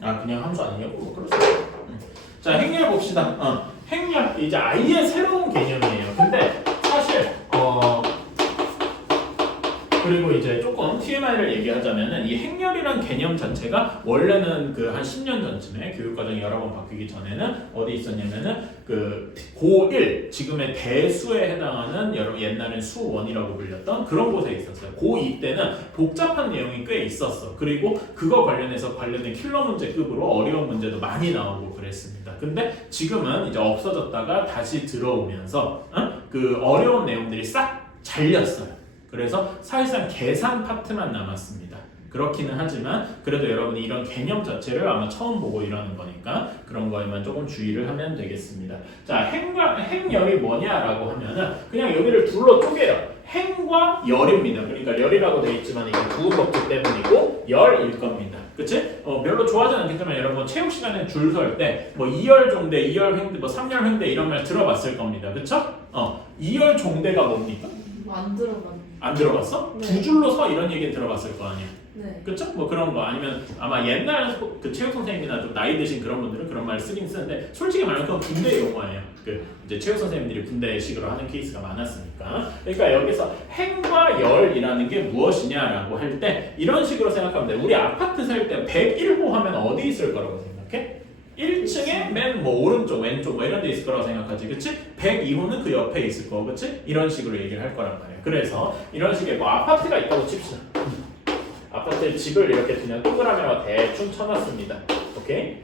아 그냥 함수 아니냐고? 뭐 그럴 수 있어. 자 행렬 봅시다. 행렬 이제 아예 새로운 개념이에요. 근데 사실 그리고 이제 조금 TMI를 얘기하자면은 이 행렬이란 개념 자체가 원래는 그 한 10년 전쯤에 교육과정이 여러 번 바뀌기 전에는 어디 있었냐면은 그 고1 지금의 대수에 해당하는 여러분 옛날엔 수원이라고 불렸던 그런 곳에 있었어요. 고2 때는 복잡한 내용이 꽤 있었어. 그리고 그거 관련해서 관련된 킬러 문제급으로 어려운 문제도 많이 나오고 그랬습니다. 근데 지금은 이제 없어졌다가 다시 들어오면서 그 어려운 내용들이 싹 잘렸어요. 그래서 사실상 계산 파트만 남았습니다. 그렇기는 하지만 그래도 여러분이 이런 개념 자체를 아마 처음 보고 이러는 거니까 그런 거에만 조금 주의를 하면 되겠습니다. 자, 행열이 뭐냐라고 하면은 그냥 여기를 둘로 쪼개요. 행과 열입니다. 그러니까 열이라고 되어 있지만 이게 부호법칙 때문이고 열일 겁니다. 그치? 별로 좋아하지 않겠지만 여러분 체육 시간에 줄 설 때 뭐 2열 종대, 2열 횡대, 뭐 3열 횡대 이런 말 들어봤을 겁니다. 그쵸? 2열 종대가 뭡니까? 안 들어봤는데. 안 들어봤어? 네. 두 줄로 서 이런 얘기 들어봤을 거 아니야. 네. 그쵸? 뭐 그런 거 아니면 아마 옛날 그 체육 선생님이나 좀 나이 드신 그런 분들은 그런 말 쓰긴 쓰는데 솔직히 말하면 그건 군대 용어예요. 그 이제 체육 선생님들이 군대식으로 하는 케이스가 많았으니까. 그러니까 여기서 행과 열이라는 게 무엇이냐라고 할 때 이런 식으로 생각하면 돼. 우리 아파트 살 때 101호 하면 어디 있을 거라고 생각해? 1층에 맨 뭐 오른쪽 왼쪽 뭐 이런 데 있을 거라고 생각하지. 그치? 102호는 그 옆에 있을 거고 그치? 이런 식으로 얘기를 할 거란 말이야. 그래서 이런 식의 뭐 아파트가 있다고 칩시다. 아파트에 집을 이렇게 그냥 동그라미와 대충 쳐놨습니다. 오케이?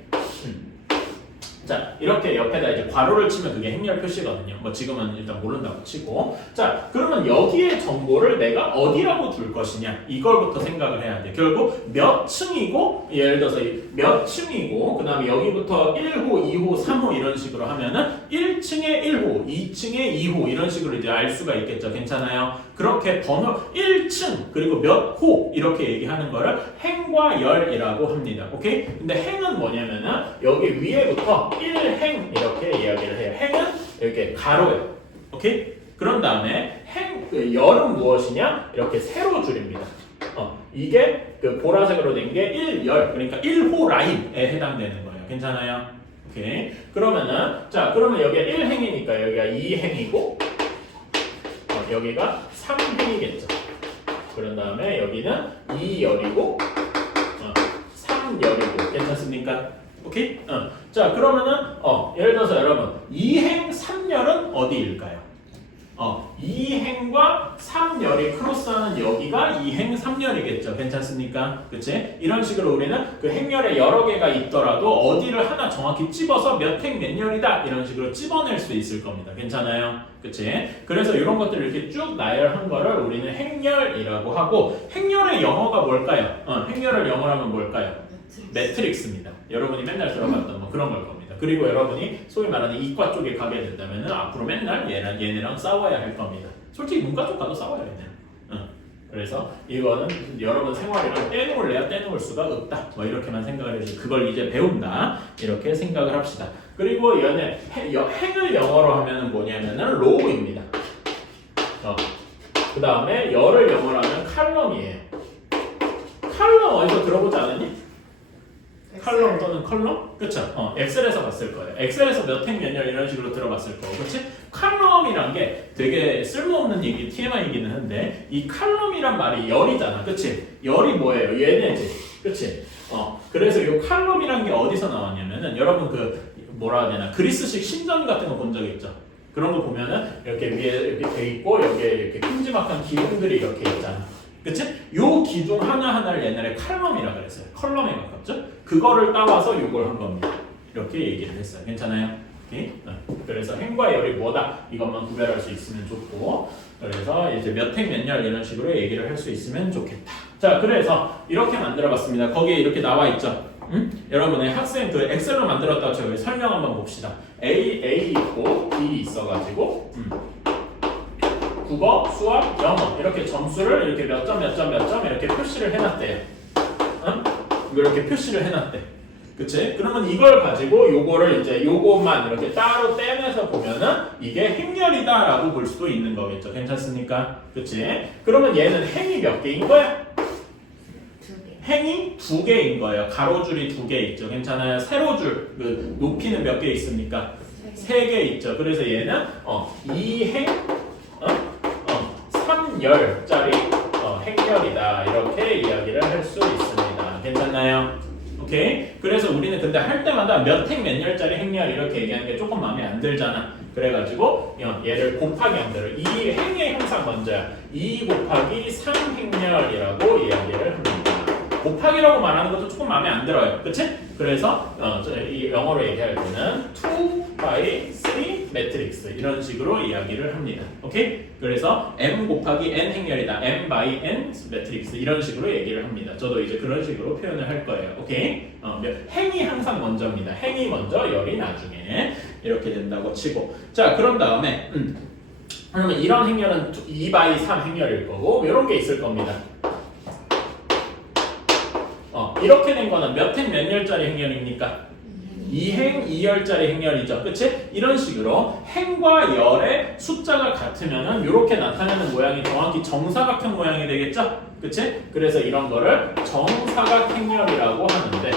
자, 이렇게 옆에다 이제 괄호를 치면 그게 행렬 표시거든요. 뭐 지금은 일단 모른다고 치고. 자, 그러면 여기에 정보를 내가 어디라고 둘 것이냐? 이걸부터 생각을 해야 돼. 결국 몇 층이고, 예를 들어서 몇 층이고, 그 다음에 여기부터 1호, 2호, 3호 이런 식으로 하면은 1층에 1호, 2층에 2호 이런 식으로 이제 알 수가 있겠죠. 괜찮아요? 그렇게 번호 1층 그리고 몇 호 이렇게 얘기하는 거를 행과 열이라고 합니다. 오케이? 근데 행은 뭐냐면은 여기 위에부터 1행 이렇게 이야기를 해요. 행은 이렇게 가로예요. 오케이? 그런 다음에 열은 무엇이냐? 이렇게 세로 줄입니다. 이게 그 보라색으로 된 게 1열 그러니까 1호 라인에 해당되는 거예요. 괜찮아요? 오케이. 그러면은 자 그러면 여기가 1행이니까 여기가 2행이고 여기가 3행이겠죠. 그런 다음에 여기는 2열이고 3열이고 괜찮습니까? 오케이? 자 그러면은 예를 들어서 여러분 2행 3열은 어디일까요? 2행과 3열이 크로스하는 여기가 2행 3열이겠죠. 괜찮습니까? 그치? 이런 식으로 우리는 그 행열에 여러 개가 있더라도 어디를 하나 정확히 찝어서 몇 행 몇 열이다 이런 식으로 찝어낼 수 있을 겁니다. 괜찮아요? 그치? 그래서 이런 것들을 이렇게 쭉 나열한 거를 우리는 행열이라고 하고 행열의 영어가 뭘까요? 행열을 영어로 하면 뭘까요? 매트릭스입니다. 여러분이 맨날 들어봤던 뭐 그런 걸 겁니다. 그리고 여러분이 소위 말하는 이과 쪽에 가게 된다면 앞으로 맨날 얘네랑 싸워야 할 겁니다. 솔직히 문과 쪽 가도 싸워요 얘네는. 그래서 이거는 여러분 생활이랑 떼놓을래야 떼놓을 수가 없다. 뭐 이렇게만 생각을 해주시고 그걸 이제 배운다. 이렇게 생각을 합시다. 그리고 행을 영어로 하면은 뭐냐면은 로우입니다. 그 다음에 열을 영어로 하면 칼럼이에요. 칼럼 어디서 들어보지 않았니? 칼럼 또는 컬럼? 그쵸? 엑셀에서 봤을 거예요. 엑셀에서 몇 행 몇 열 이런 식으로 들어봤을 거고, 그치? 칼럼이란 게 되게 쓸모없는 얘기, TMI이기는 한데, 이 칼럼이란 말이 열이잖아, 그치? 열이 뭐예요? 얘네지, 그치? 그래서 이 칼럼이란 게 어디서 나왔냐면은, 여러분 뭐라 해야 되나, 그리스식 신전 같은 거 본 적 있죠? 그런 거 보면은, 이렇게 위에 이렇게 돼 있고, 여기에 이렇게 큼지막한 기둥들이 이렇게 있잖아. 그치? 요 기둥 하나하나를 옛날에 칼럼이라 그랬어요. 컬럼에 가깝죠? 그거를 따와서 요걸 한 겁니다. 이렇게 얘기를 했어요. 괜찮아요? 오케이? 그래서 행과 열이 뭐다? 이것만 구별할 수 있으면 좋고 그래서 이제 몇 행 몇 열 이런 식으로 얘기를 할 수 있으면 좋겠다. 자, 그래서 이렇게 만들어봤습니다. 거기에 이렇게 나와 있죠? 여러분의 학생 그 엑셀로 만들었다고 저희 설명 한번 봅시다. A 있고 B 있어가지고 국어, 수학, 영어 이렇게 점수를 이렇게 몇 점 이렇게 표시를 해놨대요. 이렇게 표시를 해놨대. 그치? 그러면 이걸 가지고 요거를 이제 요것만 이렇게 따로 떼내서 보면은 이게 행렬이다라고 볼 수도 있는 거겠죠. 괜찮습니까? 그치? 그러면 얘는 행이 몇 개인 거야? 행이 두 개인 거예요. 가로줄이 두 개 있죠. 괜찮아요? 세로줄 그 높이는 몇 개 있습니까? 세 개 있죠. 그래서 얘는 2행 3열짜리 행렬이다. 이렇게 이야기를 할 수 있습니다. 괜찮나요? 오케이? 그래서 우리는 근데 할 때마다 몇 행 몇 열짜리 행렬 이렇게 얘기하는 게 조금 마음에 안 들잖아. 그래가지고 얘를 곱하기 형태로 이 행의 형상 먼저야. 2 곱하기 3행렬이라고 이야기를 합니다. 곱하기라고 말하는 것도 조금 마음에 안 들어요. 그치? 그래서 이 영어로 얘기할 때는 2 by 3 매트릭스 이런 식으로 이야기를 합니다. 오케이? 그래서 m 곱하기 n 행렬이다. m by n 매트릭스 이런 식으로 얘기를 합니다. 저도 이제 그런 식으로 표현을 할 거예요. 오케이? 행이 항상 먼저입니다. 행이 먼저, 열이 나중에 이렇게 된다고 치고 자 그런 다음에 그러면 이런 행렬은 2 by 3 행렬일 거고 이런 게 있을 겁니다. 이렇게 된 거는 몇 행 몇 열짜리 행렬입니까? 2행 2열짜리 행렬이죠. 그치? 이런 식으로 행과 열의 숫자가 같으면은 이렇게 나타내는 모양이 정확히 정사각형 모양이 되겠죠? 그치? 그래서 이런 거를 정사각 행렬이라고 하는데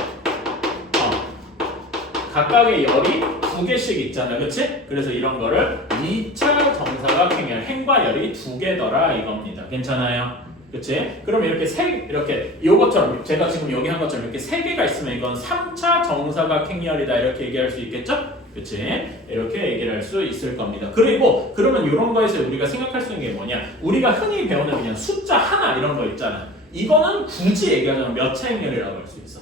각각의 열이 두 개씩 있잖아요. 그치? 그래서 이런 거를 2차 정사각 행렬 행과 열이 두 개더라 이겁니다. 괜찮아요? 그치? 그럼 이렇게 요것처럼 제가 지금 여기 한 것처럼 이렇게 세 개가 있으면 이건 3차 정사각 행렬이다 이렇게 얘기할 수 있겠죠? 그치? 이렇게 얘기를 할 수 있을 겁니다. 그리고 그러면 이런 거에서 우리가 생각할 수 있는 게 뭐냐? 우리가 흔히 배우는 그냥 숫자 하나 이런 거 있잖아. 이거는 굳이 얘기하자면 몇 차 행렬이라고 할 수 있어?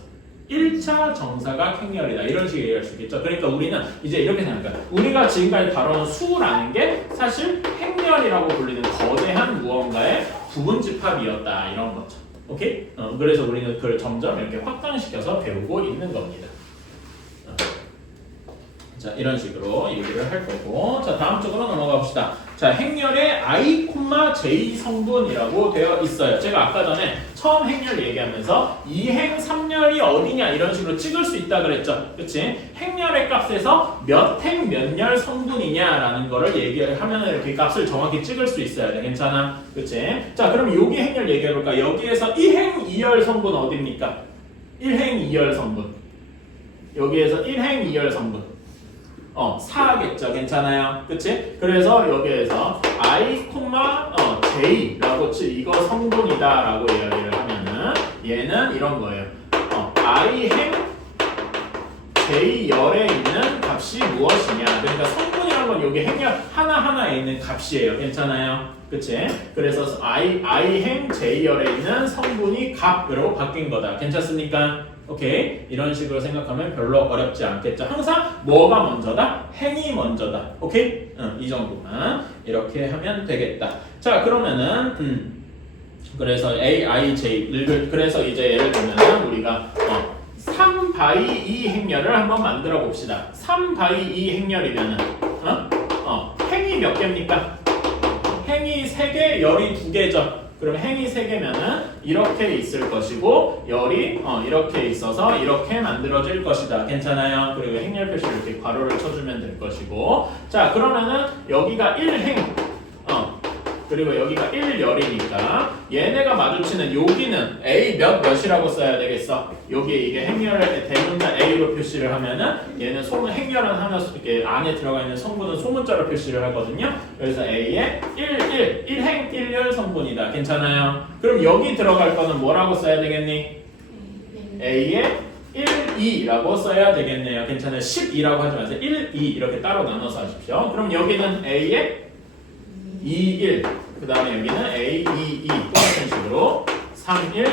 1차 정사각 행렬이다 이런 식으로 얘기할 수 있겠죠. 그러니까 우리는 이제 이렇게 생각해요. 우리가 지금까지 다뤄온 수라는 게 사실 행렬이라고 불리는 거대한 무언가의 부분 집합이었다 이런 거죠. 오케이? 그래서 우리는 그걸 점점 이렇게 확장시켜서 배우고 있는 겁니다. 자 이런 식으로 얘기를 할 거고 자 다음 쪽으로 넘어가 봅시다. 자 행렬의 i, j 성분이라고 되어 있어요. 제가 아까 전에 처음 행렬 얘기하면서 2행 3열이 어디냐 이런 식으로 찍을 수 있다 그랬죠. 그치? 행렬의 값에서 몇 행 몇 열 성분이냐라는 거를 얘기를 하면 이렇게 값을 정확히 찍을 수 있어야 돼. 괜찮아? 그치? 자 그럼 여기 행렬 얘기해볼까? 여기에서 1행 2열 성분 어딥니까? 1행 2열 성분 여기에서 1행 2열 성분 4겠죠. 괜찮아요? 그치? 그래서 여기에서 i, j라고 이거 성분이다 라고 이야기를 하면은 얘는 이런 거예요. i행 j열에 있는 값이 무엇이냐. 그러니까 성분이라는 건 여기 행렬 하나하나에 있는 값이에요. 괜찮아요? 그치? 그래서 i행 j열에 있는 성분이 값으로 바뀐 거다. 괜찮습니까? 오케이? 이런 식으로 생각하면 별로 어렵지 않겠죠. 항상 뭐가 먼저다? 행이 먼저다. 오케이? 이 정도만 이렇게 하면 되겠다. 자 그러면은 그래서 A, I, J 그래서 이제 예를 들면 우리가 3 by 2 행렬을 한번 만들어 봅시다. 3 by 2 행렬이면은 행이 몇 개입니까? 행이 3개, 열이 2개죠. 그럼 행이 3개면은 이렇게 있을 것이고 열이 이렇게 있어서 이렇게 만들어질 것이다. 괜찮아요? 그리고 행렬 표시를 이렇게 괄호를 쳐주면 될 것이고 자 그러면은 여기가 1행 그리고 여기가 1열이니까 얘네가 마주치는 여기는 A 몇이라고 써야 되겠어? 여기에 이게 행렬을 대문자 A로 표시를 하면은 얘는 행렬은 하나 이렇게 안에 들어가 있는 성분은 소문자로 표시를 하거든요. 그래서 A에 1행 1열 성분이다. 괜찮아요? 그럼 여기 들어갈 거는 뭐라고 써야 되겠니? A에 1, 2라고 써야 되겠네요. 괜찮아요? 12라고 하지 마세요. 1, 2 이렇게 따로 나눠서 하십시오. 그럼 여기는 A에 2, 1. 그 다음에 여기는 A, 2, 2 똑같은 식으로 3, 1,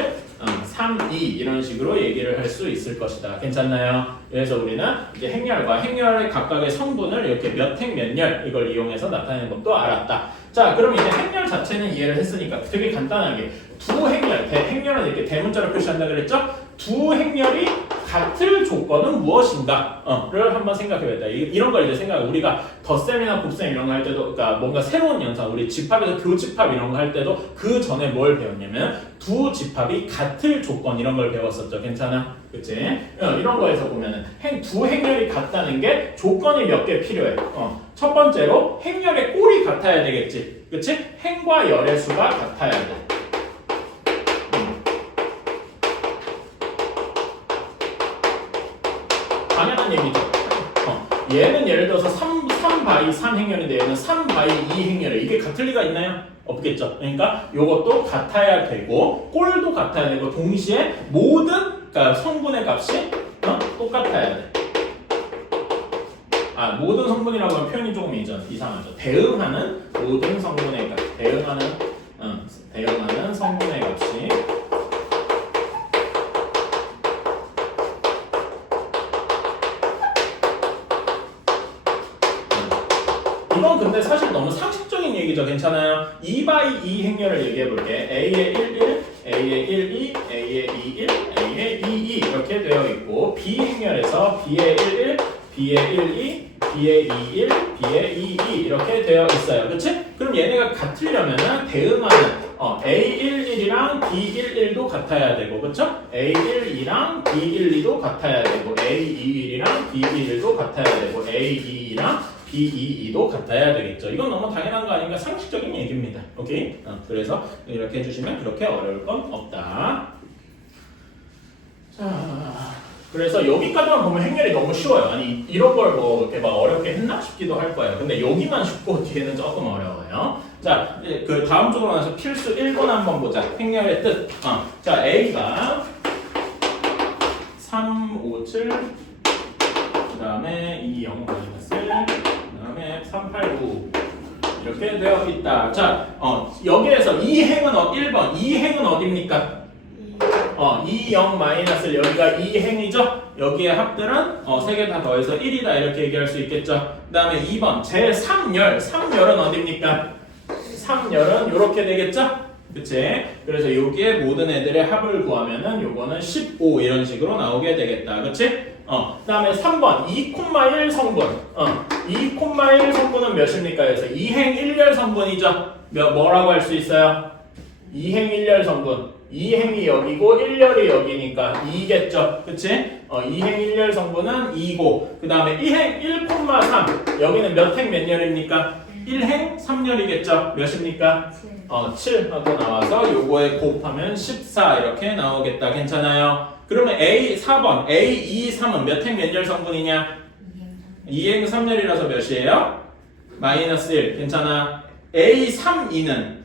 3, 2 이런 식으로 얘기를 할 수 있을 것이다. 괜찮나요? 그래서 우리는 이제 행렬과 행렬의 각각의 성분을 이렇게 몇 행 몇 열 이걸 이용해서 나타내는 것도 알았다. 자, 그럼 이제 행렬 자체는 이해를 했으니까 되게 간단하게 두 행렬, 행렬은 이렇게 대문자로 표시한다 그랬죠? 두 행렬이 같을 조건은 무엇인가?를 한번 생각해봐야 돼. 이런 걸 이제 우리가 덧셈이나 곱셈 이런 거 할 때도, 그러니까 뭔가 새로운 연산, 우리 집합에서 교집합 이런 거 할 때도 그 전에 뭘 배웠냐면 두 집합이 같을 조건 이런 걸 배웠었죠. 괜찮아? 그치? 이런 거에서 보면은 두 행렬이 같다는 게 조건이 몇 개 필요해. 첫 번째로 행렬의 꼴이 같아야 되겠지. 그치? 행과 열의 수가 같아야 돼. 당연한 얘기죠. 얘는 예를 들어서 3바이 3행렬인데 얘는 3바이 2행렬이에요. 이게 같을 리가 있나요? 없겠죠. 그러니까 이것도 같아야 되고 꼴도 같아야 되고 동시에 모든 그러니까 성분의 값이 똑같아야 돼. 모든 성분이라고 하면 표현이 조금 이상하죠. 대응하는 모든 성분의 값, 대응하는 성분의 값이 이건 근데 사실 너무 상식적인 얘기죠. 괜찮아요? 2바이 2 행렬을 얘기해 볼게. A의 11, A의 12, A의 21, A의 22 이렇게 되어 있고 B 행렬에서 B의 11, B의 12, B의 21, B의 22 이렇게 되어 있어요. 그치? 그럼 얘네가 같으려면은 대응하는 A11이랑 B11도 같아야 되고 그쵸? A12랑 B12도 같아야 되고 A21이랑 B21도 같아야 되고 A22랑 B22도 같아야 되겠죠. 이건 너무 당연한 거 아닌가? 상식적인 얘기입니다. 오케이? 그래서 이렇게 해주시면 그렇게 어려울 건 없다. 자, 그래서 여기까지만 보면 행렬이 너무 쉬워요. 아니 이런 걸 뭐 이렇게 막 어렵게 했나 싶기도 할 거예요. 근데 여기만 쉽고 뒤에는 조금 어려워요. 자, 그 다음 쪽으로 나서 필수 1번 한번 보자. 행렬의 뜻. 자, A가 3, 5, 7 그다음에 2, 0, 마이너스 1 그다음에 3, 8, 9 이렇게 되어 있다. 자, 여기에서 이 행은 1번. 이 행은 어디입니까? 2, 0, 마이너스 여기가 2행이죠? 여기에 합들은 3개 다 더해서 1이다 이렇게 얘기할 수 있겠죠? 그 다음에 2번 제3열 3열은 어디입니까? 3열은 이렇게 되겠죠? 그치? 그래서 여기에 모든 애들의 합을 구하면은 요거는 15 이런 식으로 나오게 되겠다. 그치? 그 다음에 3번 2,1 성분 2,1 성분은 몇입니까? 그래서 2행 1열 성분이죠? 뭐라고 할 수 있어요? 2행 1열 성분 2행이 여기고 1열이 여기니까 2겠죠. 그치? 2행 1열 성분은 2고 그 다음에 2행 1,3 여기는 몇 행 몇 열입니까? 1행 3열이겠죠. 몇입니까? 7 하고 나와서 요거에 곱하면 14 이렇게 나오겠다. 괜찮아요? 그러면 A 4번 A 2 3은 몇 행 몇 열 성분이냐? 2행 3열이라서 몇이에요? 마이너스 1 괜찮아? A 3 2는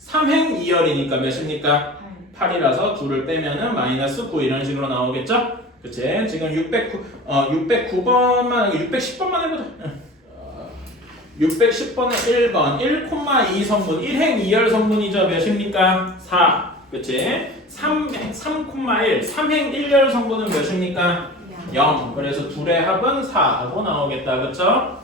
3행 2열이니까 몇입니까? 8이라서 2를 빼면은 마이너스 9 이런 식으로 나오겠죠? 그치? 지금 609번만 610번만 해보자. 610번은 1번 1,2 성분 1행 2열 성분이죠. 몇입니까? 4 그치? 3,1 3행 1열 성분은 몇입니까? 0 그래서 둘의 합은 4 하고 나오겠다. 그쵸?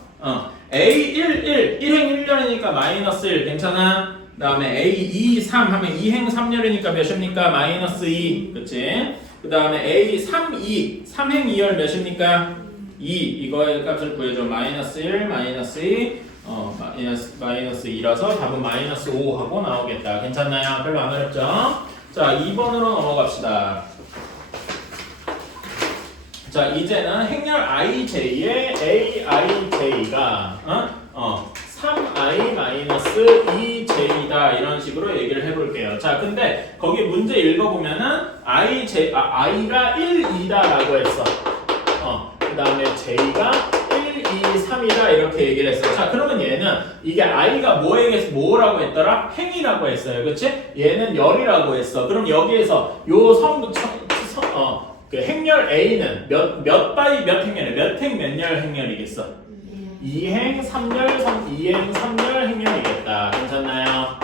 A11 1행 1열이니까 마이너스 1 괜찮아? 그 다음에 A23 하면 2행 3열이니까 몇입니까? 마이너스 2 그치? 그 다음에 A32 3행 2열 몇입니까? 2 이거의 값을 구해줘. 마이너스 1 마이너스 2 마이너스 2라서 답은 마이너스 5 하고 나오겠다. 괜찮나요? 별로 안 어렵죠? 자 2번으로 넘어갑시다. 자 이제는 행렬 IJ의 AIJ가 3i-2j다 이런 식으로 얘기를 해볼게요. 자, 근데 거기 문제 읽어보면은 i가 1, 2다라고 했어. 그 다음에 j가 1, 2, 3이다 이렇게 얘기를 했어. 자, 그러면 얘는 이게 i가 뭐라고 했더라? 행이라고 했어요. 그치? 얘는 열이라고 했어. 그럼 여기에서 요 그 행렬 A는 몇 바이 몇 행렬이야? 몇 행 몇 열 행렬이겠어? 2행 3열 2행 3열 행렬이겠다. 괜찮나요?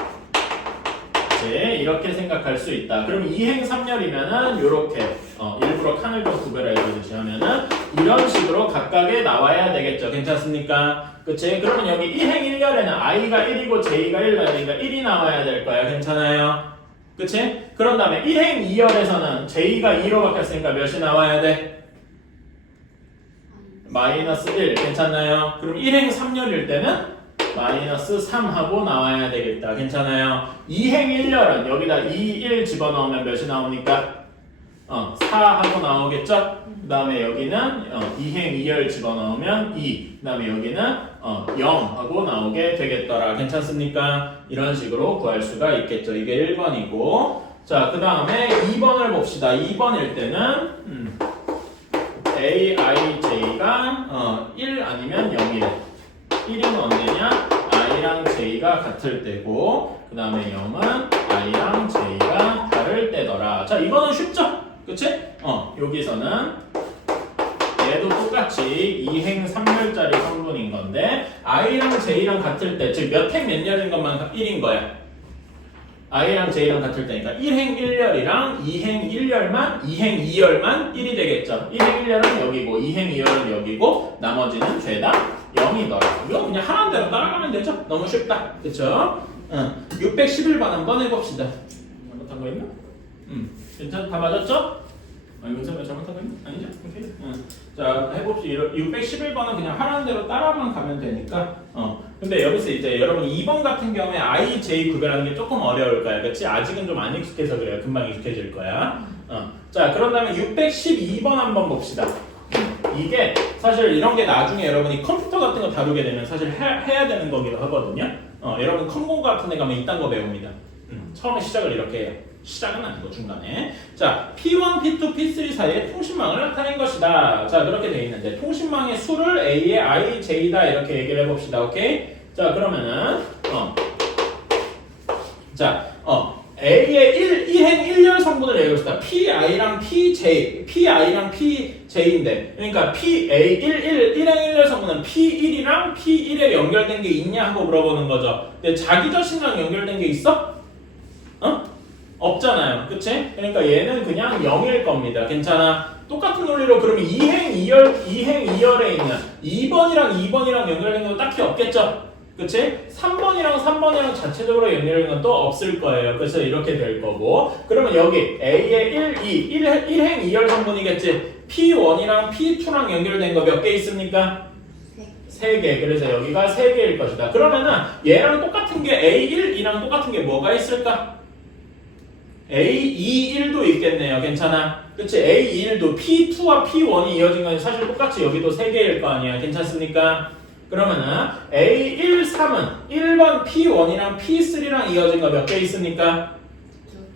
네, 이렇게 생각할 수 있다. 그럼 2행 3열이면은 요렇게 일부러 칸을 좀 구별해주듯이 하면은 이런 식으로 각각에 나와야 되겠죠. 괜찮습니까? 그치? 그러면 여기 2행 1열에는 i가 1이고 j가 1 나니까 1이 나와야 될 거야. 괜찮아요? 그치? 그런 다음에 1행 2열에서는 j가 2로 바뀌었으니까 몇이 나와야 돼? 마이너스 1 괜찮나요? 그럼 1행 3열일 때는 마이너스 3하고 나와야 되겠다. 괜찮아요? 2행 1열은 여기다 2, 1 집어넣으면 몇이 나옵니까? 4하고 나오겠죠? 그 다음에 여기는 2행 2열 집어넣으면 2 그 다음에 여기는 0하고 나오게 되겠더라. 괜찮습니까? 이런 식으로 구할 수가 있겠죠. 이게 1번이고 자, 그 다음에 2번을 봅시다. 2번일 때는 AIJ i가 1 아니면 0이래. 1은 언제냐? i랑 j가 같을 때고 그 다음에 0은 i랑 j가 다를 때더라. 자, 이거는 쉽죠? 그치? 여기서는 얘도 똑같이 2행 3열짜리 성분인 건데 i랑 j랑 같을 때, 즉 몇 행 몇 열인 것만 1인 거야. i랑 j랑 같을 때니까 1행 1열이랑 2행 1열만 2행 2열만 1이 되겠죠. 1행 1열은 여기고 2행 2열은 여기고 나머지는 죄다 0이더라. 이거 그냥 하는 대로 따라가면 되죠. 너무 쉽다. 그쵸? 611번 한번 해봅시다. 잘못한 거 있나? 괜찮아? 다 맞았죠? 윤쌤이 잘못한 거 있나? 아니죠? 오케이. 자, 해봅시다. 611번은 그냥 하라는 대로 따라만 가면 되니까. 근데 여기서 이제 여러분 2번 같은 경우에 I, J 구별하는 게 조금 어려울 거야. 그치? 아직은 좀 안 익숙해서 그래요. 금방 익숙해질 거야. 자, 그런 다음에 612번 한번 봅시다. 이게 사실 이런 게 나중에 여러분이 컴퓨터 같은 거 다루게 되면 사실 해야 되는 거기도 하거든요. 여러분 컴공 같은 데 가면 이딴 거 배웁니다. 처음에 시작을 이렇게 해요. 시작은 아니고 중간에. 자, P1, P2, P3 사이에 통신망을 나타낸 것이다. 자, 그렇게 돼 있는데 통신망의 수를 A의 I, J다 이렇게 얘기를 해봅시다. 오케이? 자, 그러면은 A의 1행 1열 성분을 얘기해봅시다. PI랑 PJ인데 그러니까 PA 1행 1열 성분은 P1이랑 P1에 연결된 게 있냐 하고 물어보는 거죠. 근데 자기 자신이랑 연결된 게 있어? 없잖아요. 그치? 그러니까 얘는 그냥 0일 겁니다. 괜찮아? 똑같은 논리로 그러면 2행 2열에 있는 2번이랑 연결된 건 딱히 없겠죠? 그치? 3번이랑 자체적으로 연결된 건 또 없을 거예요. 그래서 이렇게 될 거고 그러면 여기 A의 1행 2열 성분이겠지? P1이랑 P2랑 연결된 거 몇 개 있습니까? 3개. 그래서 여기가 3개일 것이다. 그러면은 얘랑 똑같은 게 A1, 2랑 똑같은 게 뭐가 있을까? A21도 있겠네요. 괜찮아? 그치? A21도 P2와 P1이 이어진 건 사실 똑같이 여기도 3개일 거 아니야. 괜찮습니까? 그러면은 A13은 1번 P1이랑 P3랑 이어진 거 몇 개 있습니까?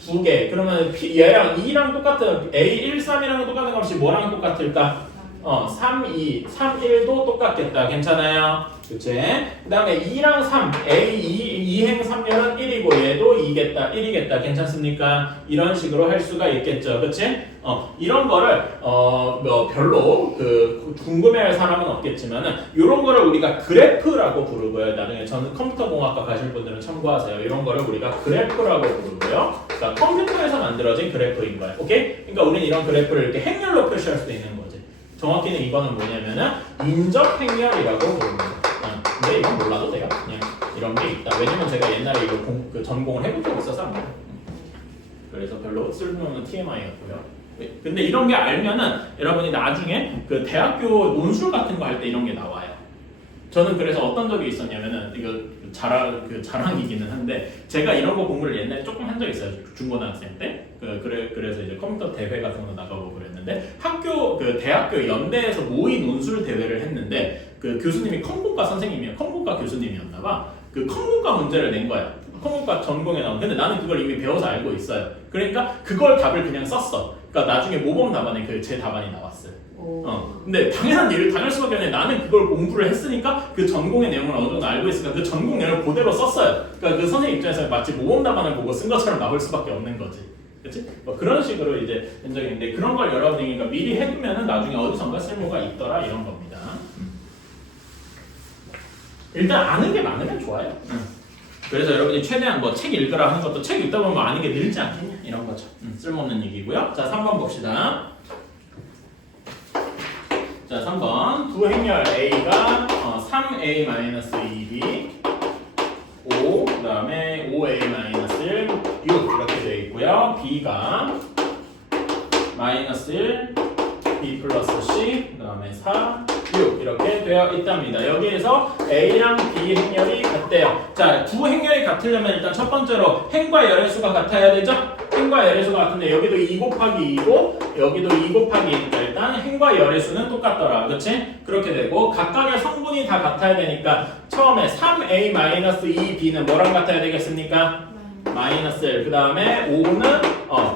2개. 그러면 얘랑 2랑 똑같은 A13이랑 똑같은 거 없이 뭐랑 똑같을까? 3, 1도 똑같겠다. 괜찮아요? 그치? 그 다음에 2랑 3, A2행 3열은 1이고 얘도 1이겠다. 괜찮습니까? 이런 식으로 할 수가 있겠죠. 그치? 이런 거를 별로 궁금해할 사람은 없겠지만은 이런 거를 우리가 그래프라고 부르고요. 나중에 저는 컴퓨터공학과 가실 분들은 참고하세요. 이런 거를 우리가 그래프라고 부르고요. 그러니까 컴퓨터에서 만들어진 그래프인 거예요. 오케이? 그러니까 우리는 이런 그래프를 이렇게 행렬로 표시할 수도 있는 거지. 정확히는 이거는 뭐냐면은 인접 행렬이라고 부릅니다. 근데 이건 몰라도 돼요. 그냥 이런 게 있다. 왜냐면 제가 옛날에 이거 전공을 해본 적 있어서 안 돼요. 그래서 별로 쓸모없는 TMI였고요. 근데 이런 게 알면은 여러분이 나중에 그 대학교 논술 같은 거 할 때 이런 게 나와요. 저는 그래서 어떤 적이 있었냐면은 이거 자랑이기는 한데 제가 이런 거 공부를 옛날에 조금 한 적이 있어요. 중고등학생 때. 그래서 이제 컴퓨터 대회 같은 거 나가보고 그랬는데 대학교 연대에서 모의 논술 대회를 했는데 그 교수님이 컴공과 선생님이에요. 컴공과 교수님이었나 봐. 그 컴공과 문제를 낸 거야. 컴공과 전공에 나온. 근데 나는 그걸 이미 배워서 알고 있어요. 그러니까 그걸 답을 그냥 썼어. 그러니까 나중에 모범 답안에 제 답안이 나왔어요. 근데 당연한 일을 당할 수밖에 없는데 나는 그걸 공부를 했으니까 그 전공의 내용을 어느 정도 알고 있으니까 그 전공 내용을 그대로 썼어요. 그러니까 그 선생님 입장에서 마치 모범 답안을 보고 쓴 것처럼 나올 수밖에 없는 거지. 그치? 그런 식으로 이제 된 적이 있는데 그런 걸 여러분이 그러니까 미리 해두면은 나중에 어디선가 쓸모가 있더라 이런 겁니다. 일단 아는 게 많으면 좋아요. 그래서 여러분이 최대한 뭐 책 읽으라 하는 것도 책 읽다 보면 아는 게 늘지 않겠냐 이런 거죠. 쓸모없는 얘기고요. 자, 3번 봅시다. 자, 3번 두 행렬 A가 3A-2B 5, 그 다음에 5A-1 6 이렇게 되어 있고요. B가 -1 B 플러스 C 그 다음에 4, 6 이렇게 되어 있답니다. 여기에서 A랑 B 행렬이 같대요. 자, 두 행렬이 같으려면 일단 첫 번째로 행과 열의 수가 같아야 되죠? 행과 열의 수가 같은데 여기도 2 곱하기 2고 여기도 2 곱하기 2니까 일단 행과 열의 수는 똑같더라. 그치? 그렇게 되고 각각의 성분이 다 같아야 되니까 처음에 3A-2B는 뭐랑 같아야 되겠습니까? -1. 그 다음에 5는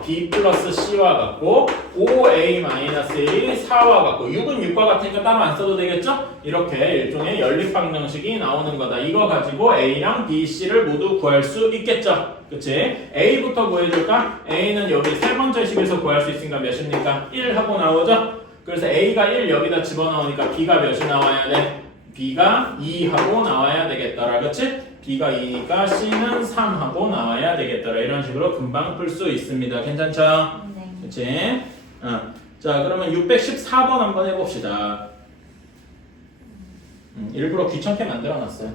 B 플러스 C와 같고 5A 마이너스 1이 4와 같고 6은 6과 같으니까 따로 안 써도 되겠죠? 이렇게 일종의 연립방정식이 나오는 거다. 이거 가지고 A랑 B, C를 모두 구할 수 있겠죠? 그치? A부터 구해줄까? A는 여기 세 번째 식에서 구할 수 있으니까 몇입니까? 1 하고 나오죠? 그래서 A가 1 여기다 집어넣으니까 B가 몇이 나와야 돼? B가 2 하고 나와야 되겠더라. 그치? B가 2니까 C는 3 하고 나와야 되겠더라. 이런 식으로 금방 풀 수 있습니다. 괜찮죠? 네. 그치? 자, 그러면 614번 한번 해봅시다. 일부러 귀찮게 만들어놨어요.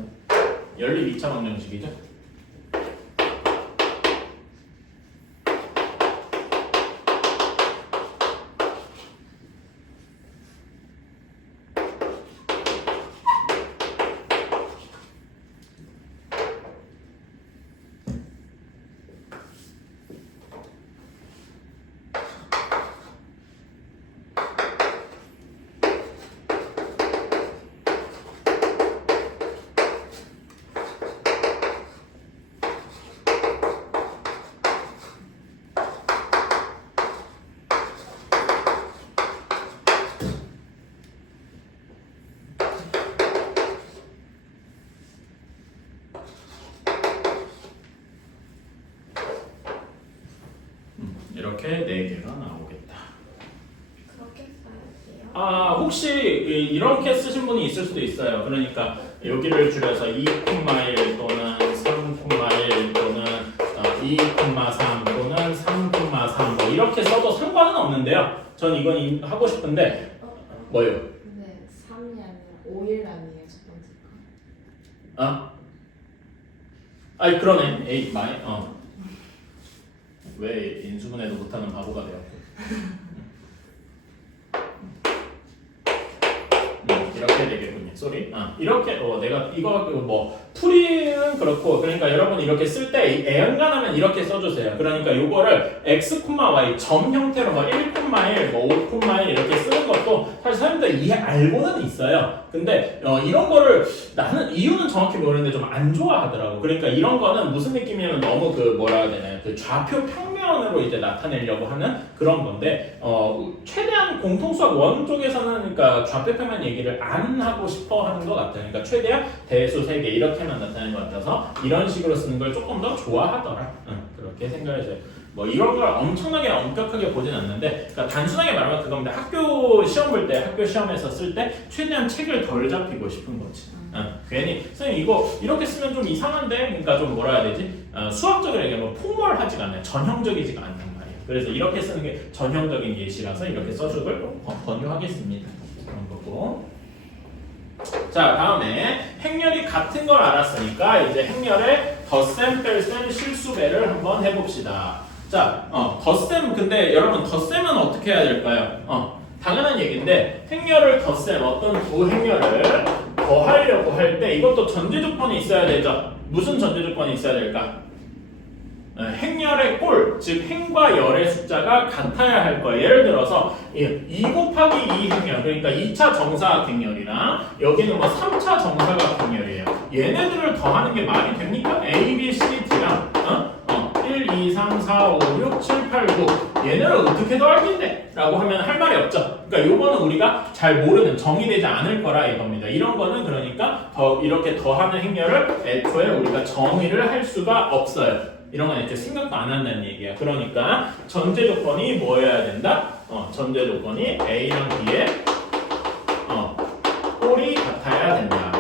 연립 2차 방정식이죠? 이렇게 4개가 나오겠다. 그렇게 써야 돼요. 혹시 이렇게 쓰신 분이 있을 수도 있어요. 그러니까 여기를 줄여서 2,1 또는 3,1 또는 2,3 또는 3,3 뭐 이렇게 써도 상관은 없는데요. 전 이건 하고 싶은데 뭐요? 근데 3이 아니라 5일 아니에요, 첫 번째 거. 아니 그러네. 에이 마이 왜 인수분해도 못하는 바보가 되었고. 이렇게 되겠군요. 쏘리. 이렇게 내가 이거 뭐 풀이는 그렇고 그러니까 여러분 이렇게 쓸 때 애연간하면 이렇게 써주세요. 그러니까 요거를 x, y 점 형태로 뭐 1,1, 뭐 5,1 이렇게 쓰는 것도 사실 사람들 이해 알고는 있어요. 근데 이런 거를 나는 이유는 정확히 모르는데 좀 안 좋아하더라고. 그러니까 이런 거는 무슨 느낌이냐면 너무 그 뭐라 해야 되나요? 그 좌표 평면으로 이제 나타내려고 하는 그런 건데 최대한 공통수학 원 쪽에서는 그러니까 좌표 평면 얘기를 안 하고 싶어 하는 것 같아요. 그러니까 최대한 대수 3개 이렇게만 나타내는 것 같아서 이런 식으로 쓰는 걸 조금 더 좋아하더라. 그렇게 생각해줘요. 뭐 이런 걸 엄청나게 엄격하게 보진 않는데 그러니까 단순하게 말하면 그겁니다. 학교 시험 볼 때 학교 시험에서 쓸 때 최대한 책을 덜 잡히고 싶은 거지. 괜히 선생님 이거 이렇게 쓰면 좀 이상한데 그러니까 좀 뭐라 해야 되지? 수학적으로 얘기하면 포멀하지가 않아요. 전형적이지가 않단 말이에요. 그래서 이렇게 쓰는 게 전형적인 예시라서 이렇게 써주길 권유하겠습니다. 그런 거고. 자, 다음에 행렬이 같은 걸 알았으니까 이제 행렬의 덧셈, 뺄셈, 실수배를 한번 해봅시다. 자, 덧셈 근데 여러분 덧셈은 어떻게 해야 될까요? 당연한 얘기인데 행렬을 덧셈 어떤 두 행렬을 더하려고 할 때 이것도 전제 조건이 있어야 되죠. 무슨 전제 조건이 있어야 될까? 행렬의 꼴, 즉 행과 열의 숫자가 같아야 할 거예요. 예를 들어서 2 곱하기 2 행렬, 그러니까 2차 정사각 행렬이랑 여기는 뭐 3차 정사각 행렬이에요. 얘네들을 더하는 게 말이 됩니까? A, B, C, D랑 1, 2, 3, 4, 5, 6, 7, 8, 9 얘네를 어떻게 더할 텐데? 라고 하면 할 말이 없죠. 그러니까 요거는 우리가 잘 모르는 정의되지 않을 거라 이겁니다. 이런 거는 그러니까 이렇게 더하는 행렬을 애초에 우리가 정의를 할 수가 없어요. 이런 건 애초에 생각도 안 한다는 얘기야. 그러니까 전제 조건이 뭐여야 된다? 전제 조건이 A랑 B의 꼴이 같아야 된다.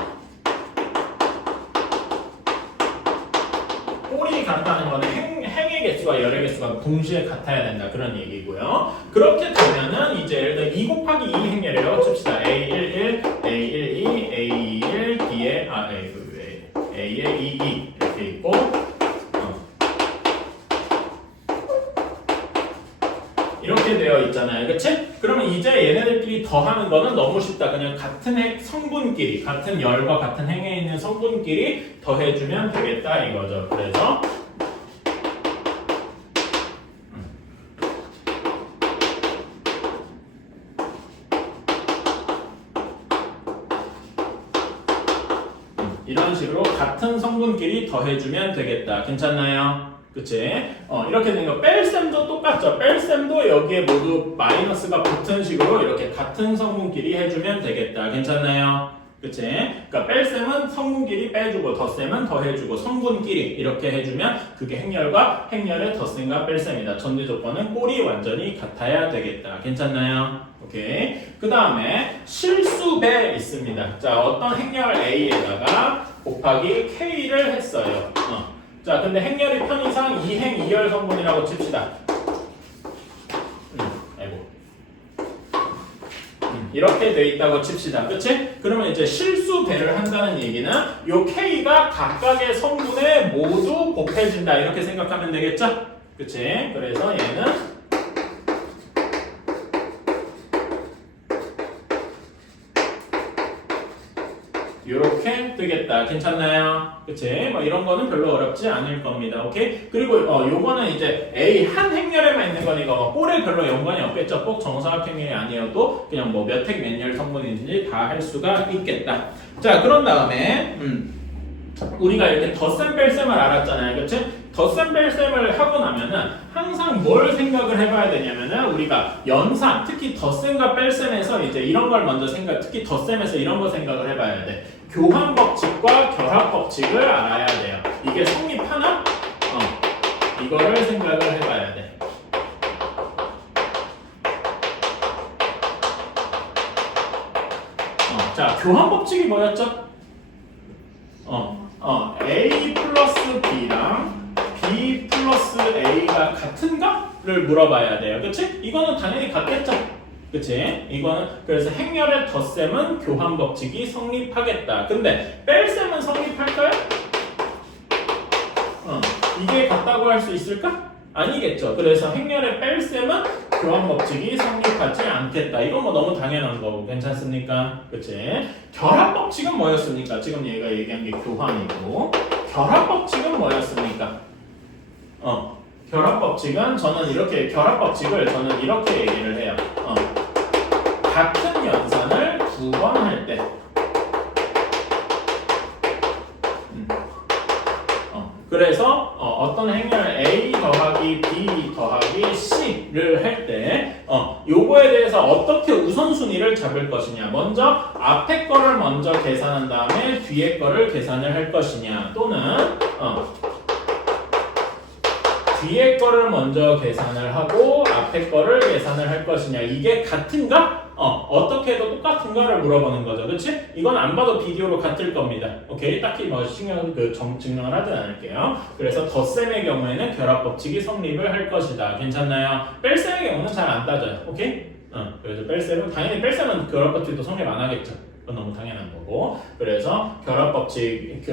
꼴이 같다는 거는 행의 개수와 열의 개수가 동시에 같아야 된다. 그런 얘기고요. 그렇게 되면은 이제 예를 들어 2 곱하기 2 행렬이라고 칩시다. A11, A12, A21, A의 22 이렇게 있고 이렇게 되어 있잖아요. 그치? 그러면 이제 얘네들끼리 더하는 거는 너무 쉽다. 그냥 같은 성분끼리, 같은 열과 같은 행에 있는 성분끼리 더해주면 되겠다 이거죠. 그래서 이런 식으로 같은 성분끼리 더해주면 되겠다. 괜찮나요? 그치? 이렇게 된 거. 뺄셈도 똑같죠. 뺄셈도 여기에 모두 마이너스가 붙은 식으로 이렇게 같은 성분끼리 해주면 되겠다. 괜찮나요? 그치? 그러니까 뺄셈은 성분끼리 빼주고 덧셈은 더해주고 성분끼리 이렇게 해주면 그게 행렬과 행렬의 덧셈과 뺄셈이다. 전제 조건은 꼴이 완전히 같아야 되겠다. 괜찮나요? 오케이. 그 다음에 실수배 있습니다. 자, 어떤 행렬 A에다가 곱하기 K를 했어요. 자, 근데 행렬이 편의상 2행 2열 성분이라고 칩시다. 아이고. 이렇게 돼 있다고 칩시다. 그치? 그러면 이제 실수 배를 한다는 얘기는 요 K가 각각의 성분에 모두 곱해진다. 이렇게 생각하면 되겠죠? 그치? 그래서 얘는 이렇게 되겠다. 괜찮나요? 그치? 뭐 이런 거는 별로 어렵지 않을 겁니다. 오케이? 그리고 요거는 이제 A 한 행렬에만 있는 거니까 꼴에 별로 연관이 없겠죠. 꼭 정사각 행렬이 아니어도 그냥 뭐 몇 핵 몇 열 성분인지 다 할 수가 있겠다. 자, 그런 다음에 우리가 이렇게 덧셈 뺄셈을 알았잖아요. 그치? 덧셈 뺄셈을 하고 나면은 항상 뭘 생각을 해봐야 되냐면은 우리가 연산, 특히 덧셈과 뺄셈에서 이제 이런 걸 먼저 특히 덧셈에서 이런 거 생각을 해봐야 돼. 교환 법칙과 결합 법칙을 알아야 돼요. 이게 성립하나? 이거를 생각을 해봐야 돼. 자, 교환 법칙이 뭐였죠? A 플러스 B랑 B 플러스 A가 같은가?를 물어봐야 돼요. 그치? 이거는 당연히 같겠죠? 그치? 이거는 그래서 행렬의 덧셈은 교환 법칙이 성립하겠다. 근데 뺄셈은 성립할까요? 이게 같다고 할 수 있을까? 아니겠죠. 그래서 행렬의 뺄셈은 교환 법칙이 성립하지 않겠다. 이건 뭐 너무 당연한 거고 괜찮습니까? 그치? 결합 법칙은 뭐였습니까? 지금 얘가 얘기한 게 교환이고 결합 법칙은 뭐였습니까? 결합 법칙은 결합 법칙을 저는 이렇게 얘기를 해요. 같은 연산을 두 번 할 때 그래서 어떤 행렬 A 더하기 B 더하기 C를 할 때 요거에 대해서 어떻게 우선순위를 잡을 것이냐. 먼저 앞에 거를 먼저 계산한 다음에 뒤에 거를 계산을 할 것이냐. 또는 뒤에 거를 먼저 계산을 하고 앞에 거를 계산을 할 것이냐. 이게 같은가? 어떻게 해도 똑같은가를 물어보는 거죠. 그치? 이건 안 봐도 비디오로 같을 겁니다. 오케이? 딱히 뭐 증명을 하진 않을게요. 그래서 덧셈의 경우에는 결합 법칙이 성립을 할 것이다. 괜찮나요? 뺄셈의 경우는 잘 안 따져요. 오케이? 그래서 당연히 뺄셈은 결합 법칙도 성립 안 하겠죠. 그건 너무 당연한 거고. 그래서 결합 법칙,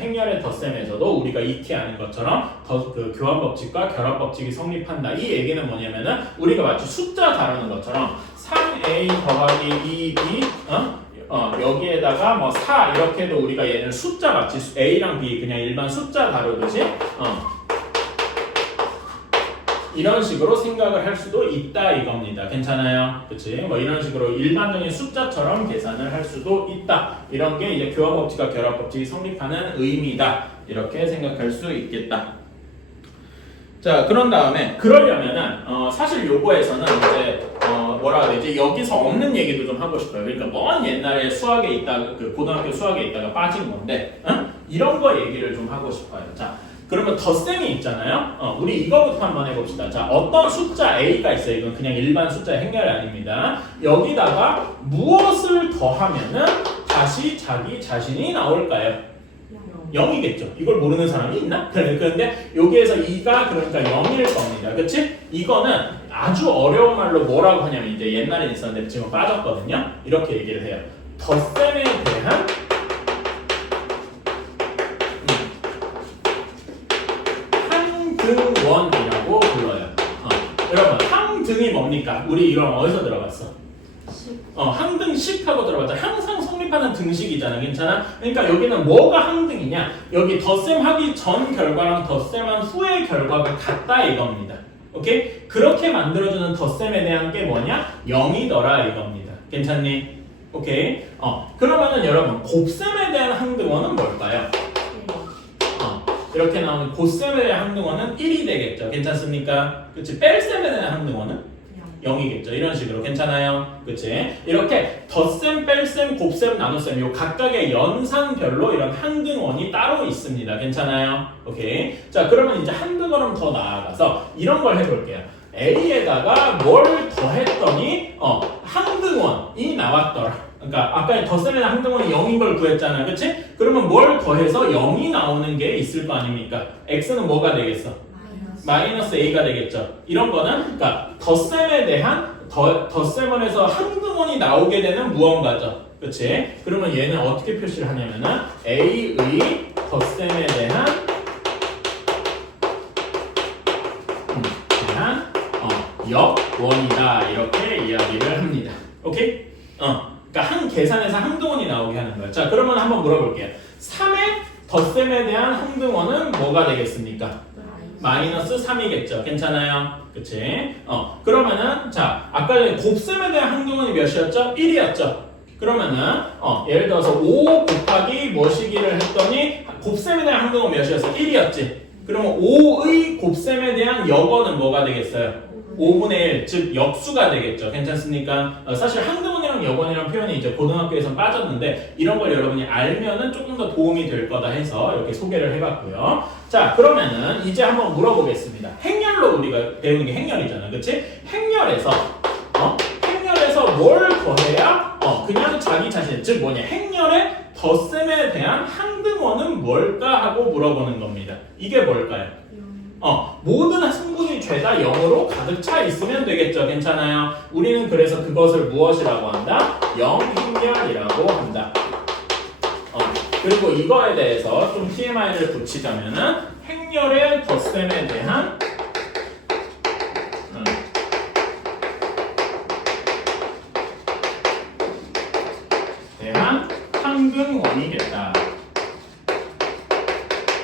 행렬의 덧셈에서도 우리가 익히 아는 것처럼 교환 법칙과 결합 법칙이 성립한다. 이 얘기는 뭐냐면은 우리가 마치 숫자 다루는 것처럼 3a 더하기 2b 여기에다가 뭐 4 이렇게 해도 우리가 얘는 숫자 마치 a랑 b 그냥 일반 숫자 다루듯이 이런 식으로 생각을 할 수도 있다 이겁니다. 괜찮아요? 그치? 뭐 이런 식으로 일반적인 숫자처럼 계산을 할 수도 있다. 이런 게 이제 교환 법칙과 결합 법칙이 성립하는 의미다. 이렇게 생각할 수 있겠다. 자, 그런 다음에 그러려면은 사실 요거에서는 이제 뭐라 해야 되지? 여기서 없는 얘기도 좀 하고 싶어요. 그러니까 먼 옛날에 수학에 있다가 고등학교 수학에 있다가 빠진 건데 이런 거 얘기를 좀 하고 싶어요. 자, 그러면 덧셈이 있잖아요. 우리 이거부터 한번 해봅시다. 자, 어떤 숫자 A가 있어요. 이건 그냥 일반 숫자 행렬이 아닙니다. 여기다가 무엇을 더하면은 다시 자기 자신이 나올까요? 0이겠죠. 이걸 모르는 사람이 있나? 그런데 여기에서 2가 그러니까 0일 겁니다. 그치? 이거는 아주 어려운 말로 뭐라고 하냐면 이제 옛날에 있었는데 지금 빠졌거든요. 이렇게 얘기를 해요. 덧셈에 대한 항등원이라고 불러요. 여러분 항등이 뭡니까? 우리 이런 어디서 들어갔어? 항등식하고 들어갔죠. 항상 성립하는 등식이잖아. 괜찮아? 그러니까 여기는 뭐가 항등이냐? 여기 덧셈하기 전 결과랑 덧셈한 후의 결과가 같다 이겁니다. 오케이? 그렇게 만들어주는 덧셈에 대한 게 뭐냐? 0이더라 이겁니다. 괜찮니? 오케이? 그러면은 여러분 곱셈에 대한 항등원은 뭘까요? 이렇게 나오는 곱셈에 대한 항등원은 1이 되겠죠. 괜찮습니까? 그치? 뺄셈에 대한 항등원은 그냥 0이겠죠. 이런 식으로 괜찮아요. 그치? 이렇게 덧셈, 뺄셈, 곱셈, 나눗셈 요 각각의 연산별로 이런 항등원이 따로 있습니다. 괜찮아요? 오케이. 자, 그러면 이제 한두 걸음 더 나아가서 이런 걸 해볼게요. A에다가 뭘 더했더니 항등원이 나왔더라. 그러니까 아까 덧셈에는 항등원이 0인 걸 구했잖아. 그치? 그러면 뭘 더해서 0이 나오는 게 있을 거 아닙니까? X는 뭐가 되겠어? 마이너스 A가 되겠죠. 이런 거는 그러니까 덧셈에 대한 덧셈을 해서 항등원이 나오게 되는 무언가죠. 그치? 그러면 얘는 어떻게 표시를 하냐면은 A의 덧셈에 대한 역원이다. 이렇게 이야기를 합니다. 오케이? 그러니까 한 계산에서 항등원이 나오게 하는 거예요. 자, 그러면 한번 물어볼게요. 3의 덧셈에 대한 항등원은 뭐가 되겠습니까? 마이너스 3이겠죠. 괜찮아요? 그치? 그러면은, 자, 아까 전에 곱셈에 대한 항등원이 몇이었죠? 1이었죠. 그러면은, 예를 들어서 5 곱하기 뭐시기를 했더니, 곱셈에 대한 항등원 몇이었어? 1이었지. 그러면 5의 곱셈에 대한 역원은 뭐가 되겠어요? 5분의 1, 즉 역수가 되겠죠. 괜찮습니까? 사실 항등원이랑 역원이랑 표현이 이제 고등학교에서 빠졌는데 이런 걸 여러분이 알면은 조금 더 도움이 될 거다 해서 이렇게 소개를 해봤고요. 자, 그러면은 이제 한번 물어보겠습니다. 행렬로 우리가 배우는 게 행렬이잖아, 그렇지? 행렬에서 뭘 더해야 그냥 자기 자신, 즉 뭐냐, 행렬의 덧셈에 대한 항등원은 뭘까 하고 물어보는 겁니다. 이게 뭘까요? 모든 승분이 죄다 0으로 가득 차 있으면 되겠죠. 괜찮아요? 우리는 그래서 그것을 무엇이라고 한다? 영행렬이라고 한다. 그리고 이거에 대해서 좀 TMI를 붙이자면은 행렬의 덧셈에 대한 항등원이겠다.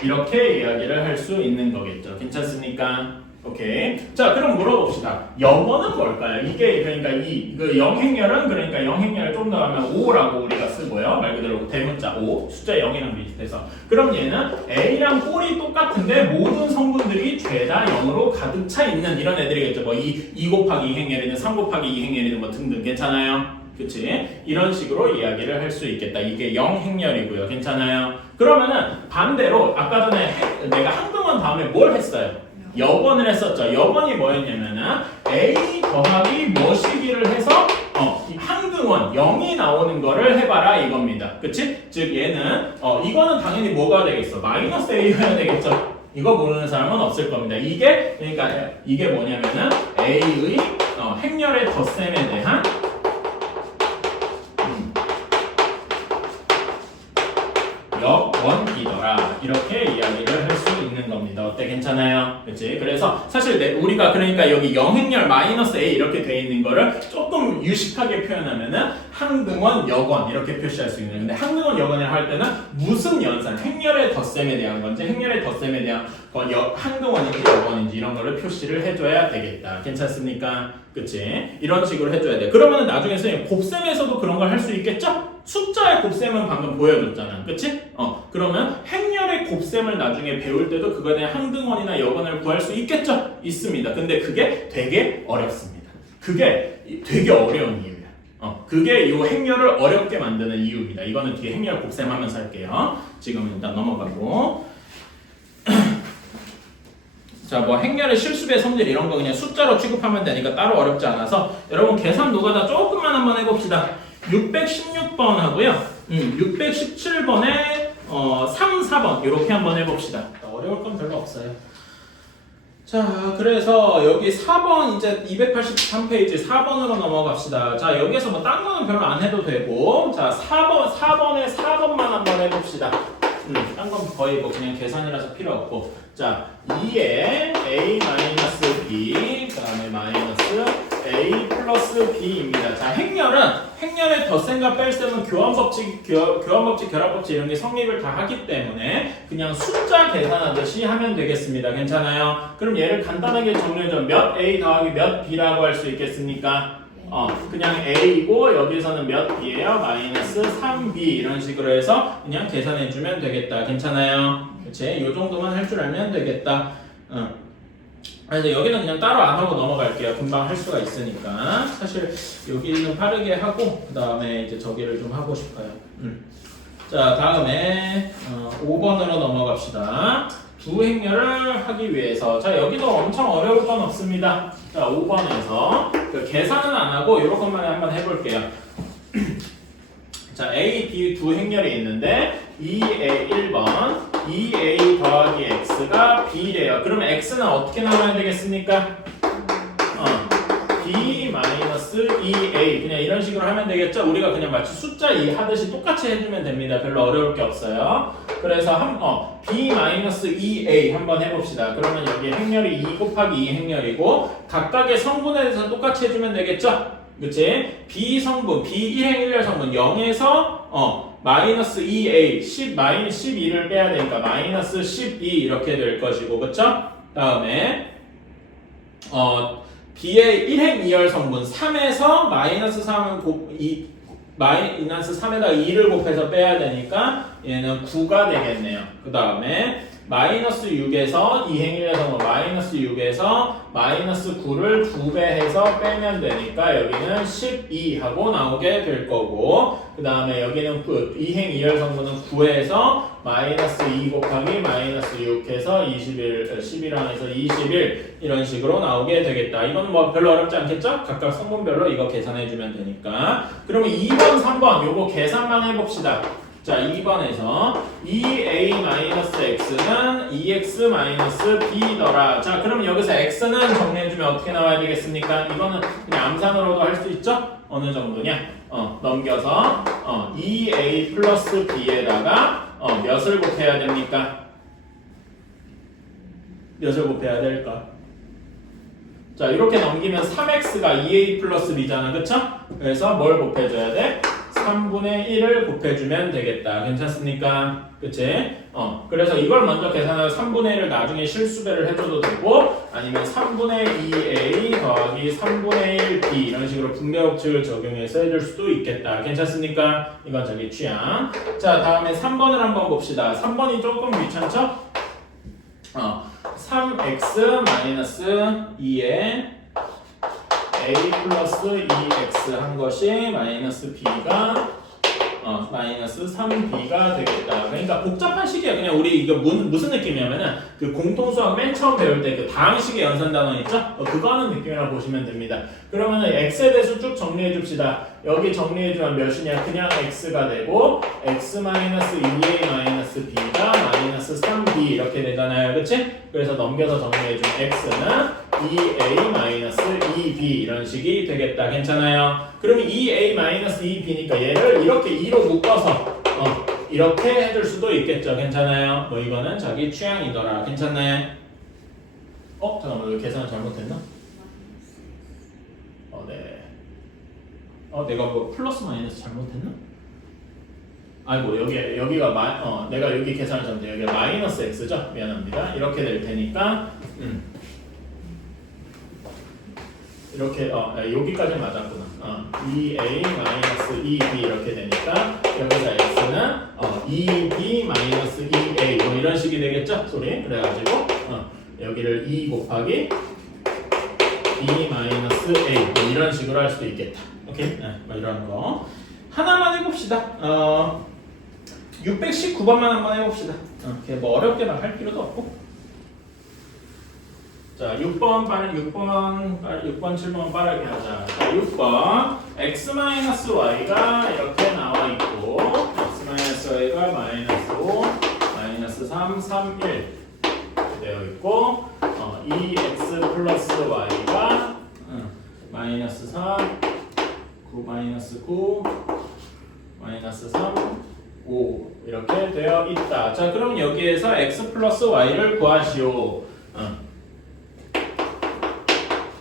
이렇게 이야기를 할 수 있는 거겠죠. 괜찮습니까? 오케이. 자, 그럼 물어봅시다. 영어는 뭘까요? 이게 그러니까 그 영행렬은 그러니까 영행렬을 좀 더 하면 5라고 우리가 쓰고요. 말 그대로 대문자 5, 숫자 0이랑 비슷해서. 그럼 얘는 A랑 꼴이 똑같은데 모든 성분들이 죄다 0으로 가득 차 있는 이런 애들이겠죠. 뭐 2 곱하기 2 행렬이든 3 곱하기 2 행렬이든 뭐 등등. 괜찮아요? 그치? 이런 식으로 이야기를 할 수 있겠다. 이게 영행렬이고요. 괜찮아요? 그러면은 반대로 아까 전에 내가 항등원 다음에 뭘 했어요? 역원을 했었죠. 역원이 뭐였냐면은 A 더하기 뭐시기를 해서 항등원 0이 나오는 거를 해봐라 이겁니다. 그치? 즉 얘는 이거는 당연히 뭐가 되겠어? 마이너스 A여야 되겠죠. 이거 모르는 사람은 없을 겁니다. 그러니까 이게 뭐냐면은 A의 행렬의 덧셈에 대한 역원이더라. 이렇게 이야기를 할 수 있는 겁니다. 어때? 괜찮아요? 그치? 그래서 사실 우리가 그러니까 여기 영행렬 마이너스 A 이렇게 돼 있는 거를 조금 유식하게 표현하면은 항등원, 역원 이렇게 표시할 수 있는. 근데 항등원, 역원이라 할 때는 무슨 연산, 행렬의 덧셈에 대한 건지 행렬의 덧셈에 대한 항등원인지 역원인지 이런 거를 표시를 해줘야 되겠다. 괜찮습니까? 그치? 이런 식으로 해줘야 돼. 그러면 나중에 선생님 곱셈에서도 그런 걸 할 수 있겠죠? 숫자의 곱셈은 방금 보여줬잖아. 그치? 그러면 행렬의 곱셈을 나중에 배울 때도 그거에 대한 항등원이나 역원을 구할 수 있겠죠? 있습니다. 근데 그게 되게 어렵습니다. 그게 되게 어려운 이유야. 그게 이 행렬을 어렵게 만드는 이유입니다. 이거는 뒤에 행렬 곱셈 하면서 할게요. 지금은 일단 넘어가고. 자, 뭐 행렬의 실수배 성질 이런 거 그냥 숫자로 취급하면 되니까 따로 어렵지 않아서 여러분 계산 노가다 조금만 한번 해봅시다. 616번 하고요. 617번에 3, 4번 이렇게 한번 해봅시다. 어려울 건 별로 없어요. 자, 그래서 여기 4번 이제 283페이지 4번으로 넘어갑시다. 자, 여기에서 뭐 딴 거는 별로 안 해도 되고, 자, 4번에 4번만 한번 해봅시다. 딴 건 거의 뭐 그냥 계산이라서 필요 없고, 자, 2에 A-B, 그 다음에 마이너스 A 플러스 B입니다. 자, 행렬의 덧셈과 뺄셈은 교환법칙, 결합법칙 이런 게 성립을 다 하기 때문에 그냥 숫자 계산하듯이 하면 되겠습니다. 괜찮아요? 그럼 얘를 간단하게 정리해줘. 몇 A 더하기 몇 B라고 할 수 있겠습니까? 그냥 a이고 여기서는 몇 b예요? 마이너스 3b 이런 식으로 해서 그냥 계산해주면 되겠다. 괜찮아요? 그치? 요 정도만 할 줄 알면 되겠다. 그래서 여기는 그냥 따로 안 하고 넘어갈게요. 금방 할 수가 있으니까. 사실 여기는 빠르게 하고 그 다음에 이제 저기를 좀 하고 싶어요. 자, 다음에 5번으로 넘어갑시다. 두 행렬을 하기 위해서. 자, 여기도 엄청 어려울 건 없습니다. 자, 5번에서 계산은 안 하고 이런 것만 한번 해볼게요. 자, A, B 두 행렬이 있는데 2A 1번 2A 더하기 X가 B래요. 그러면 X는 어떻게 나와야 되겠습니까? B 마이너스 2A 그냥 이런 식으로 하면 되겠죠? 우리가 그냥 마치 숫자 2 하듯이 똑같이 해주면 됩니다. 별로 어려울 게 없어요. 그래서 B 마이너스 2A 한번 해봅시다. 그러면 여기 행렬이 2 곱하기 2 행렬이고 각각의 성분에 대해서 똑같이 해주면 되겠죠? 그치? B 성분, B 1행 1렬 성분 0에서 마이너스 2A 12를 빼야 되니까 마이너스 12 이렇게 될 것이고 그쵸? 다음에 B의 1행 2열 성분 3에서 마이너스 3에다 2를 곱해서 빼야 되니까 얘는 9가 되겠네요. 그 다음에 마이너스 6에서 2행 1의 성분 마이너스 6에서 마이너스 9를 2배 해서 빼면 되니까 여기는 12 하고 나오게 될 거고 그 다음에 여기는 2행 2열 성분은 9에서 마이너스 2 곱하기 마이너스 6 해서 11항에서 21 이런 식으로 나오게 되겠다. 이건 뭐 별로 어렵지 않겠죠? 각각 성분별로 이거 계산해주면 되니까. 그러면 2번, 3번 요거 계산만 해봅시다. 자, 2번에서 2a-x는 2x-b더라. 자, 그럼 여기서 x는 정리해주면 어떻게 나와야 되겠습니까? 이거는 그냥 암산으로도 할 수 있죠? 어느 정도냐? 넘겨서 2a 플러스 b에다가 몇을 곱해야 됩니까? 몇을 곱해야 될까? 자, 이렇게 넘기면 3x가 2a 플러스 b잖아. 그쵸? 그래서 뭘 곱해줘야 돼? 3분의 1을 곱해주면 되겠다. 괜찮습니까? 그치? 그래서 이걸 먼저 계산해서 3분의 1을 나중에 실수배를 해줘도 되고 아니면 3분의 2a 더하기 3분의 1b 이런 식으로 분배법칙을 적용해서 해줄 수도 있겠다. 괜찮습니까? 이건 자기 취향. 자, 다음에 3번을 한번 봅시다. 3번이 조금 귀찮죠? 3x-2에 a 플러스 2x 한 것이 마이너스 b가 마이너스 3b가 되겠다. 그러니까 복잡한 식이야. 그냥 우리 이거 무슨 느낌이냐면은 그 공통수학 맨 처음 배울 때 그 다항식의 연산 단원 있죠? 그거 하는 느낌이라고 보시면 됩니다. 그러면은 x에 대해서 쭉 정리해 줍시다. 여기 정리해주면 몇이냐? 그냥 x가 되고 x 마이너스 2a 마이너스 b가 마이너스 3b 이렇게 되잖아요. 그치? 그래서 넘겨서 정리해주면 x는 2a 마이너스 2b 이런 식이 되겠다. 괜찮아요? 그러면 2a 마이너스 2b니까 얘를 이렇게 2로 묶어서 이렇게 해줄 수도 있겠죠. 괜찮아요? 뭐 이거는 자기 취향이더라. 괜찮네? 잠깐만 여기 계산을 잘못했나? 네. 내가 뭐 플러스 마이너스 잘못했나? 아이고 여기가 내가 여기 계산을 잘못해. 여기가 마이너스 x죠? 미안합니다. 이렇게 될 테니까 이렇게 여기까지 맞았구나. 2a-2b 이렇게 되니까 여기서 x는 2b-2a 뭐 이런 식이 되겠죠? 소리. 그래가지고 여기를 2 곱하기 b-a 뭐 이런 식으로 할 수도 있겠다. 오케이? 뭐 이런 거 하나만 해봅시다. 619번만 한번 해봅시다. 뭐 어렵게 막 할 필요도 없고. 자, 6번, 7번 빠르게 하자. 자, 6번. x-y가 이렇게 나와 있고, x-y가 마이너스 5, 마이너스 3, 3, 1 되어 있고, 2x 플러스 y가 마이너스 3, 9, 마이너스 9, 마이너스 3, 5 이렇게 되어 있다. 자, 그럼 여기에서 x 플러스 y를 구하시오.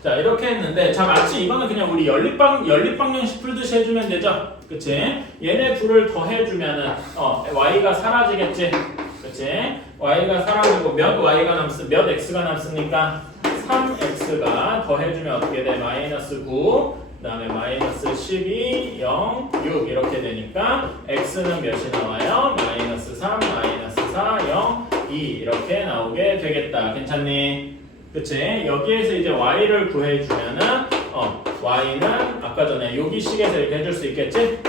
자, 이렇게 했는데, 자, 마치 이거는 그냥 우리 연립방정식 풀듯이 해주면 되죠? 그치? 얘네 둘을 더 해주면은, y가 사라지겠지? 그치? y가 사라지고, 몇 x가 남습니까? 3x가 더 해주면 어떻게 돼? 마이너스 9, 그 다음에 마이너스 12, 0, 6 이렇게 되니까 x는 몇이 나와요? 마이너스 3, 마이너스 4, 0, 2 이렇게 나오게 되겠다. 괜찮니? 그치? 여기에서 이제 y를 구해주면은 y는 아까 전에 여기 식에서 이렇게 해줄 수 있겠지?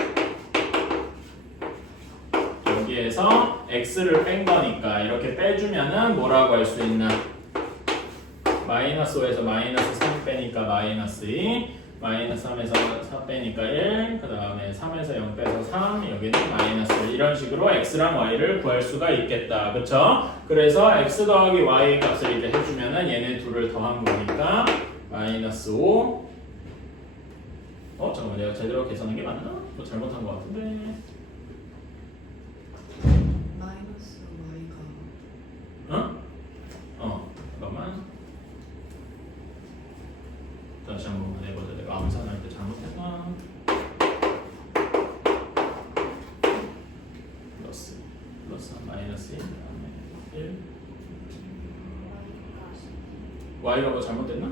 여기에서 x를 뺀 거니까 이렇게 빼주면은 뭐라고 할 수 있나? 마이너스 5에서 마이너스 3 빼니까 마이너스 2, 마이너스 3에서 4 빼니까 1, 그 다음에 3에서 0 빼서 3, 여기는 마이너스 1. 이런 식으로 x랑 y를 구할 수가 있겠다. 그쵸? 그래서 x 더하기 y 값을 이제 해주면은 얘네 둘을 더한 거니까 마이너스 5. 잠깐만, 내가 제대로 계산한 게 맞나? 뭐 잘못한 거 같은데. 마이너스 y가 잠깐만. 다시 한 번만 해보자. 내가 암산할 때 잘못했나? 플러스 마이너스 1, 그다음에 1. y가 뭐 잘못됐나?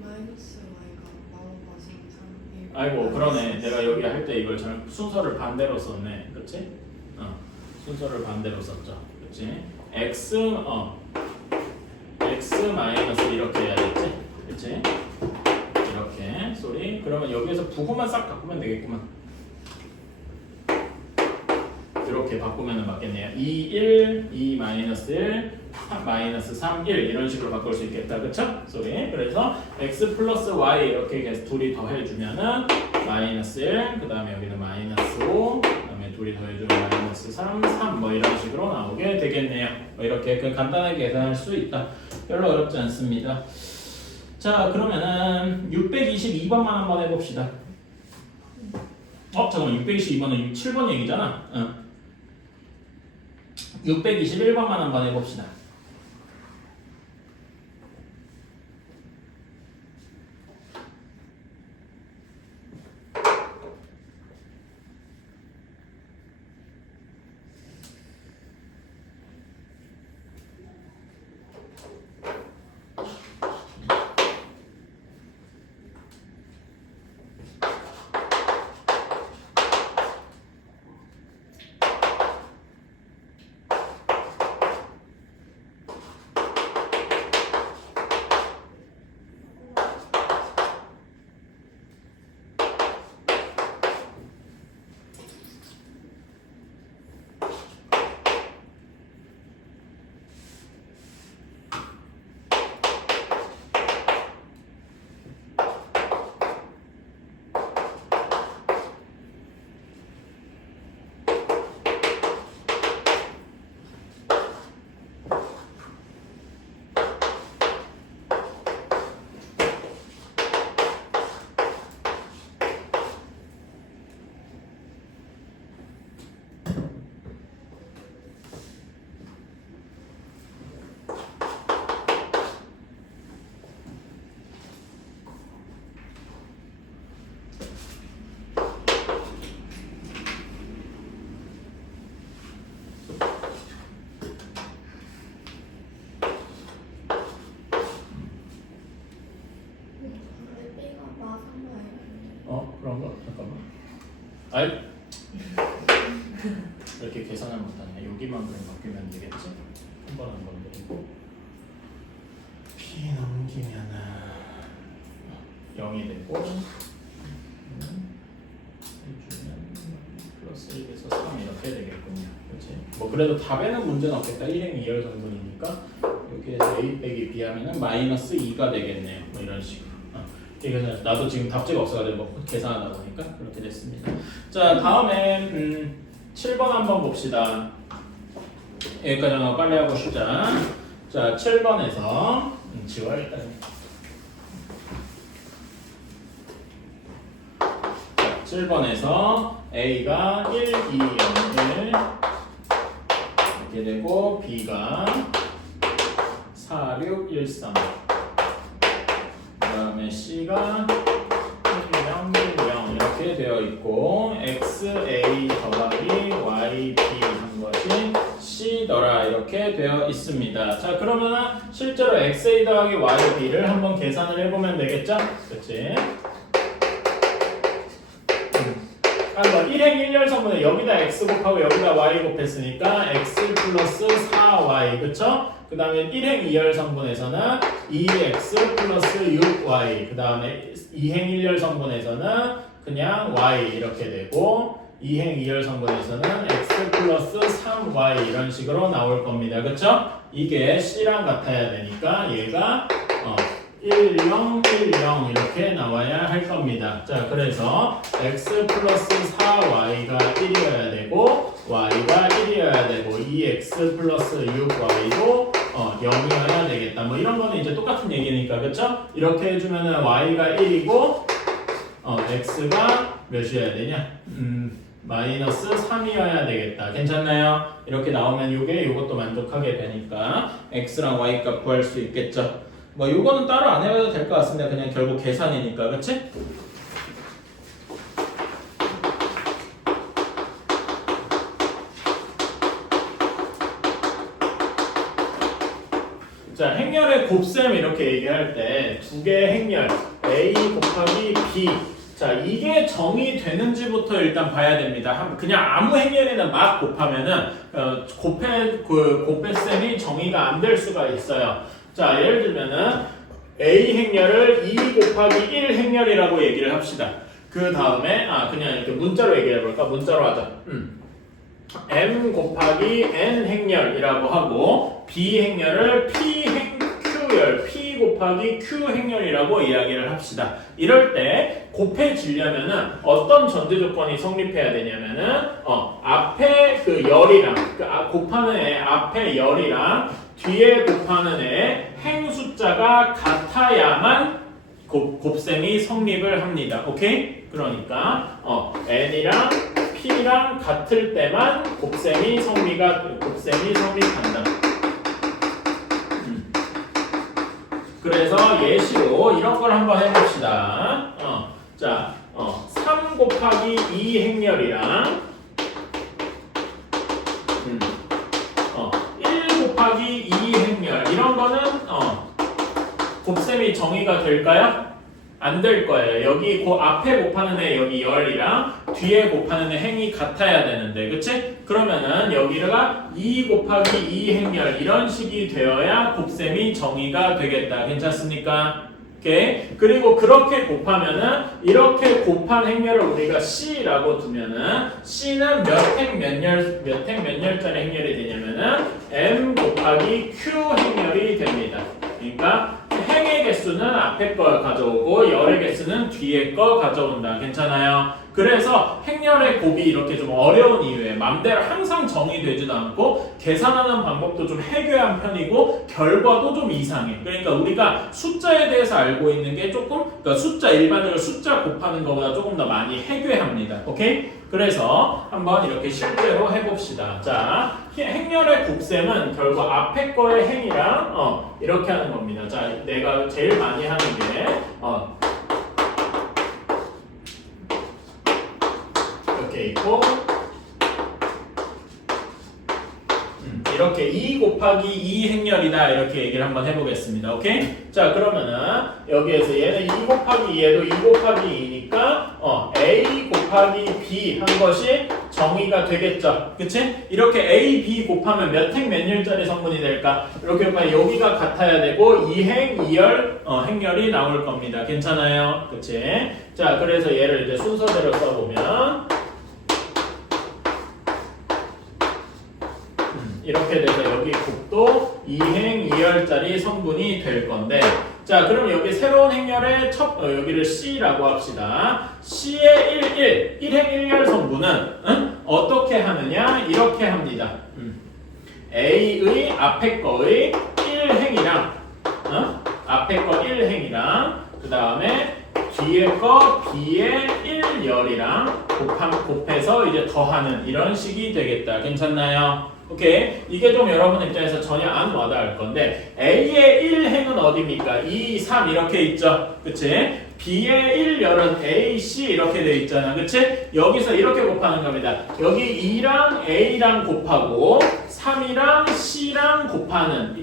마이너스 y가 마오가 3, 1 아이고 그러네. 내가 여기 할 때 이걸 순서를 반대로 썼네. 그렇지? 순서를 반대로 썼죠. 그렇지? x 마이너스 이렇게 해야겠지? 그렇지? 이렇게 소리. 그러면 여기에서 부호만 싹 바꾸면 되겠구만. 이렇게 바꾸면 맞겠네요. 2, 1, 2 마이너스 1, 마이너스 3, 1 이런 식으로 바꿀 수 있겠다. 그쵸? 소리. 그래서 x 플러스 y 이렇게 계속 둘이 더해주면은 마이너스 1, 그 다음에 여기는 마이너스 5, 그 다음에 둘이 더해주면 마이너스 3, 3 뭐 이런 식으로 나오게 되겠네요. 뭐 이렇게 간단하게 계산할 수 있다. 별로 어렵지 않습니다. 자 그러면은 622번만 한번 해봅시다. 잠깐만 622번은 7번 얘기잖아. 621번만 한번 해봅시다. 그런가? 잠깐만. 아이 이렇게 계산을 못하냐. 여기만 그럼 바뀌면 되겠지? 한 번 그리고 p 넘기면은 0이 되고 해주면 플러스 1에서 3 이렇게 되겠군요. 그렇지? 뭐 그래도 답에는 문제는 없겠다. 1행 2열 정도니까 여기에서 a 빼기 b 하면은 마이너스 2가 되겠네요. 뭐 이런 식으로. 그래서 나도 지금 답지가 없어가지고 뭐 계산하다 보니까 그렇게 됐습니다. 자 다음에 7번 한번 봅시다. 여기까지 하고 빨리 하고 싶자. 자 7번에서 지워 일단. 자 7번에서 A가 1, 2, 0, 1 이렇게 되고 B가 4, 6, 1, 3 그 다음에 C가 1, 0, 1, 0 이렇게 되어 있고 XA 더하기 YB 한 것이 C더라 이렇게 되어 있습니다. 자 그러면 실제로 XA 더하기 YB를 한번 계산을 해보면 되겠죠? 그렇지? 그치? 한번 1행 1열 성분에 여기다 x 곱하고 여기다 y 곱했으니까 x 플러스 4y 그쵸? 그 다음에 1행 2열 성분에서는 2x 플러스 6y 그 다음에 2행 1열 성분에서는 그냥 y 이렇게 되고 2행 2열 성분에서는 x 플러스 3y 이런 식으로 나올 겁니다. 그쵸? 이게 C랑 같아야 되니까 얘가 1, 0, 1, 0 이렇게 나와야 할 겁니다. 자, 그래서 x 플러스 4y가 1이어야 되고 y가 1이어야 되고 2x 플러스 6y도 0이어야 되겠다. 뭐 이런 거는 이제 똑같은 얘기니까 그쵸? 이렇게 해주면은 y가 1이고 x가 몇이어야 되냐? 마이너스 3이어야 되겠다. 괜찮나요? 이렇게 나오면 요것도 만족하게 되니까 x랑 y 값 구할 수 있겠죠? 뭐 요거는 따로 안 해도 될 것 같습니다. 그냥 결국 계산이니까, 그치? 자, 행렬의 곱셈 이렇게 얘기할 때 두 개의 행렬 a 곱하기 b 자, 이게 정의되는지부터 일단 봐야 됩니다. 그냥 아무 행렬이나 막 곱하면은 곱셈이 정의가 안 될 수가 있어요. 자, 예를 들면은 a 행렬을 2 곱하기 1 행렬이라고 얘기를 합시다. 그 다음에 그냥 이렇게 문자로 얘기해 볼까? 문자로 하자. m 곱하기 n 행렬이라고 하고 b 행렬을 q열 p 곱하기 q 행렬이라고 이야기를 합시다. 이럴 때 곱해지려면은 어떤 전제 조건이 성립해야 되냐면은 앞에 그 열이랑 곱하는 애 앞에 열이랑 뒤에 곱하는 애 행 숫자가 같아야만 곱셈이 성립을 합니다. 오케이? 그러니까 n이랑 p랑 같을 때만 곱셈이 성립한다. 그래서 예시로 이런 걸 한번 해봅시다. 자, 3 곱하기 2 행렬이랑 1 곱하기 2 행렬 이런 거는 곱셈이 정의가 될까요? 안 될 거예요. 여기 앞에 곱하는 애 여기 열이랑 뒤에 곱하는 애 행이 같아야 되는데, 그치? 그러면은 여기가 2 곱하기 2 행렬 이런 식이 되어야 곱셈이 정의가 되겠다. 괜찮습니까? 오케이. 그리고 그렇게 곱하면은 이렇게 곱한 행렬을 우리가 C라고 두면은 C는 몇 행 몇 열짜리 행렬이 되냐면은 M 곱하기 Q 행렬이 됩니다. 그러니까 행의 개수는 앞에 거 가져오고 열의 개수는 뒤에 거 가져온다. 괜찮아요? 그래서 행렬의 곱이 이렇게 좀 어려운 이유에 맘대로 항상 정의되지도 않고 계산하는 방법도 좀 해괴한 편이고 결과도 좀 이상해. 그러니까 우리가 숫자에 대해서 알고 있는 게 조금 일반적으로 숫자 곱하는 것보다 조금 더 많이 해괴합니다. 오케이? 그래서 한번 이렇게 실제로 해봅시다. 자, 행렬의 곱셈은 결국 앞에 거의 행이랑 이렇게 하는 겁니다. 자, 내가 제일 많이 하는 게 이렇게 있고 이렇게 2 곱하기 2 행렬이다 이렇게 얘기를 한번 해보겠습니다. 오케이? 자, 그러면은 여기에서 얘는 2 곱하기 2에도 2 곱하기 2니까 a 곱하기 b 한 것이 정의가 되겠죠. 그치? 이렇게 a, b 곱하면 몇 행 몇 열짜리 성분이 될까? 이렇게 보면 여기가 같아야 되고 2행 2열 행렬이 나올 겁니다. 괜찮아요? 그치? 자, 그래서 얘를 이제 순서대로 써보면 이렇게 돼서 여기 곱도 2행 2열짜리 성분이 될 건데, 자, 그럼 여기 새로운 행렬의 여기를 C라고 합시다. C의 1행 1열 성분은 어떻게 하느냐? 이렇게 합니다. A의 앞에 거의 1행이랑 앞에 거 1행이랑 그 다음에 뒤에 거 B의 1열이랑 곱해서 이제 더하는 이런 식이 되겠다. 괜찮나요? 오케이. 이게 좀 여러분 입장에서 전혀 안 와닿을 건데 A의 1행은 어디입니까? 2, 3 이렇게 있죠. 그치? B의 1열은 A, C 이렇게 돼 있잖아. 그치? 여기서 이렇게 곱하는 겁니다. 여기 2랑 A랑 곱하고 3이랑 C랑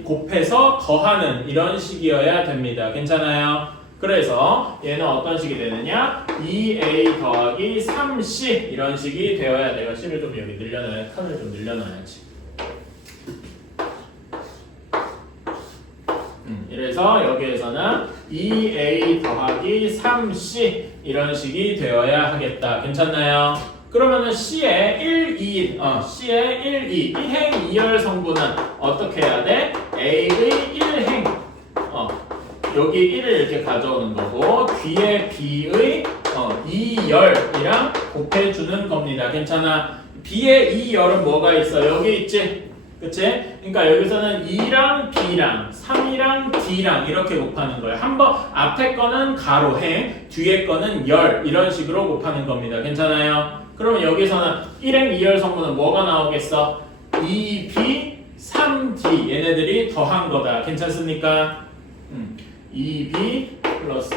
곱해서 더하는 이런 식이어야 됩니다. 괜찮아요? 그래서 얘는 어떤 식이 되느냐? 2a 더하기 3c 이런 식이 되어야 내가 c를 좀 여기 늘려놔야 칸을 좀 늘려놔야지. 이래서 여기에서는 2a 더하기 3c 이런 식이 되어야 하겠다. 괜찮나요? 그러면은 C의 1, 2, C의 1, 2, 1행 2열 성분은 어떻게 해야 돼? A의 1행, 여기 1을 이렇게 가져오는 거고 뒤에 B의 2열이랑 곱해주는 겁니다. 괜찮아? B의 2열은 뭐가 있어? 여기 있지? 그치? 그러니까 여기서는 2랑 B랑 3이랑 D랑 이렇게 곱하는 거예요. 한번 앞에 거는 가로행, 뒤에 거는 열 이런 식으로 곱하는 겁니다. 괜찮아요? 그러면 여기서는 1행 2열 성분은 뭐가 나오겠어? 2B, 3D 얘네들이 더한 거다. 괜찮습니까? 2B 플러스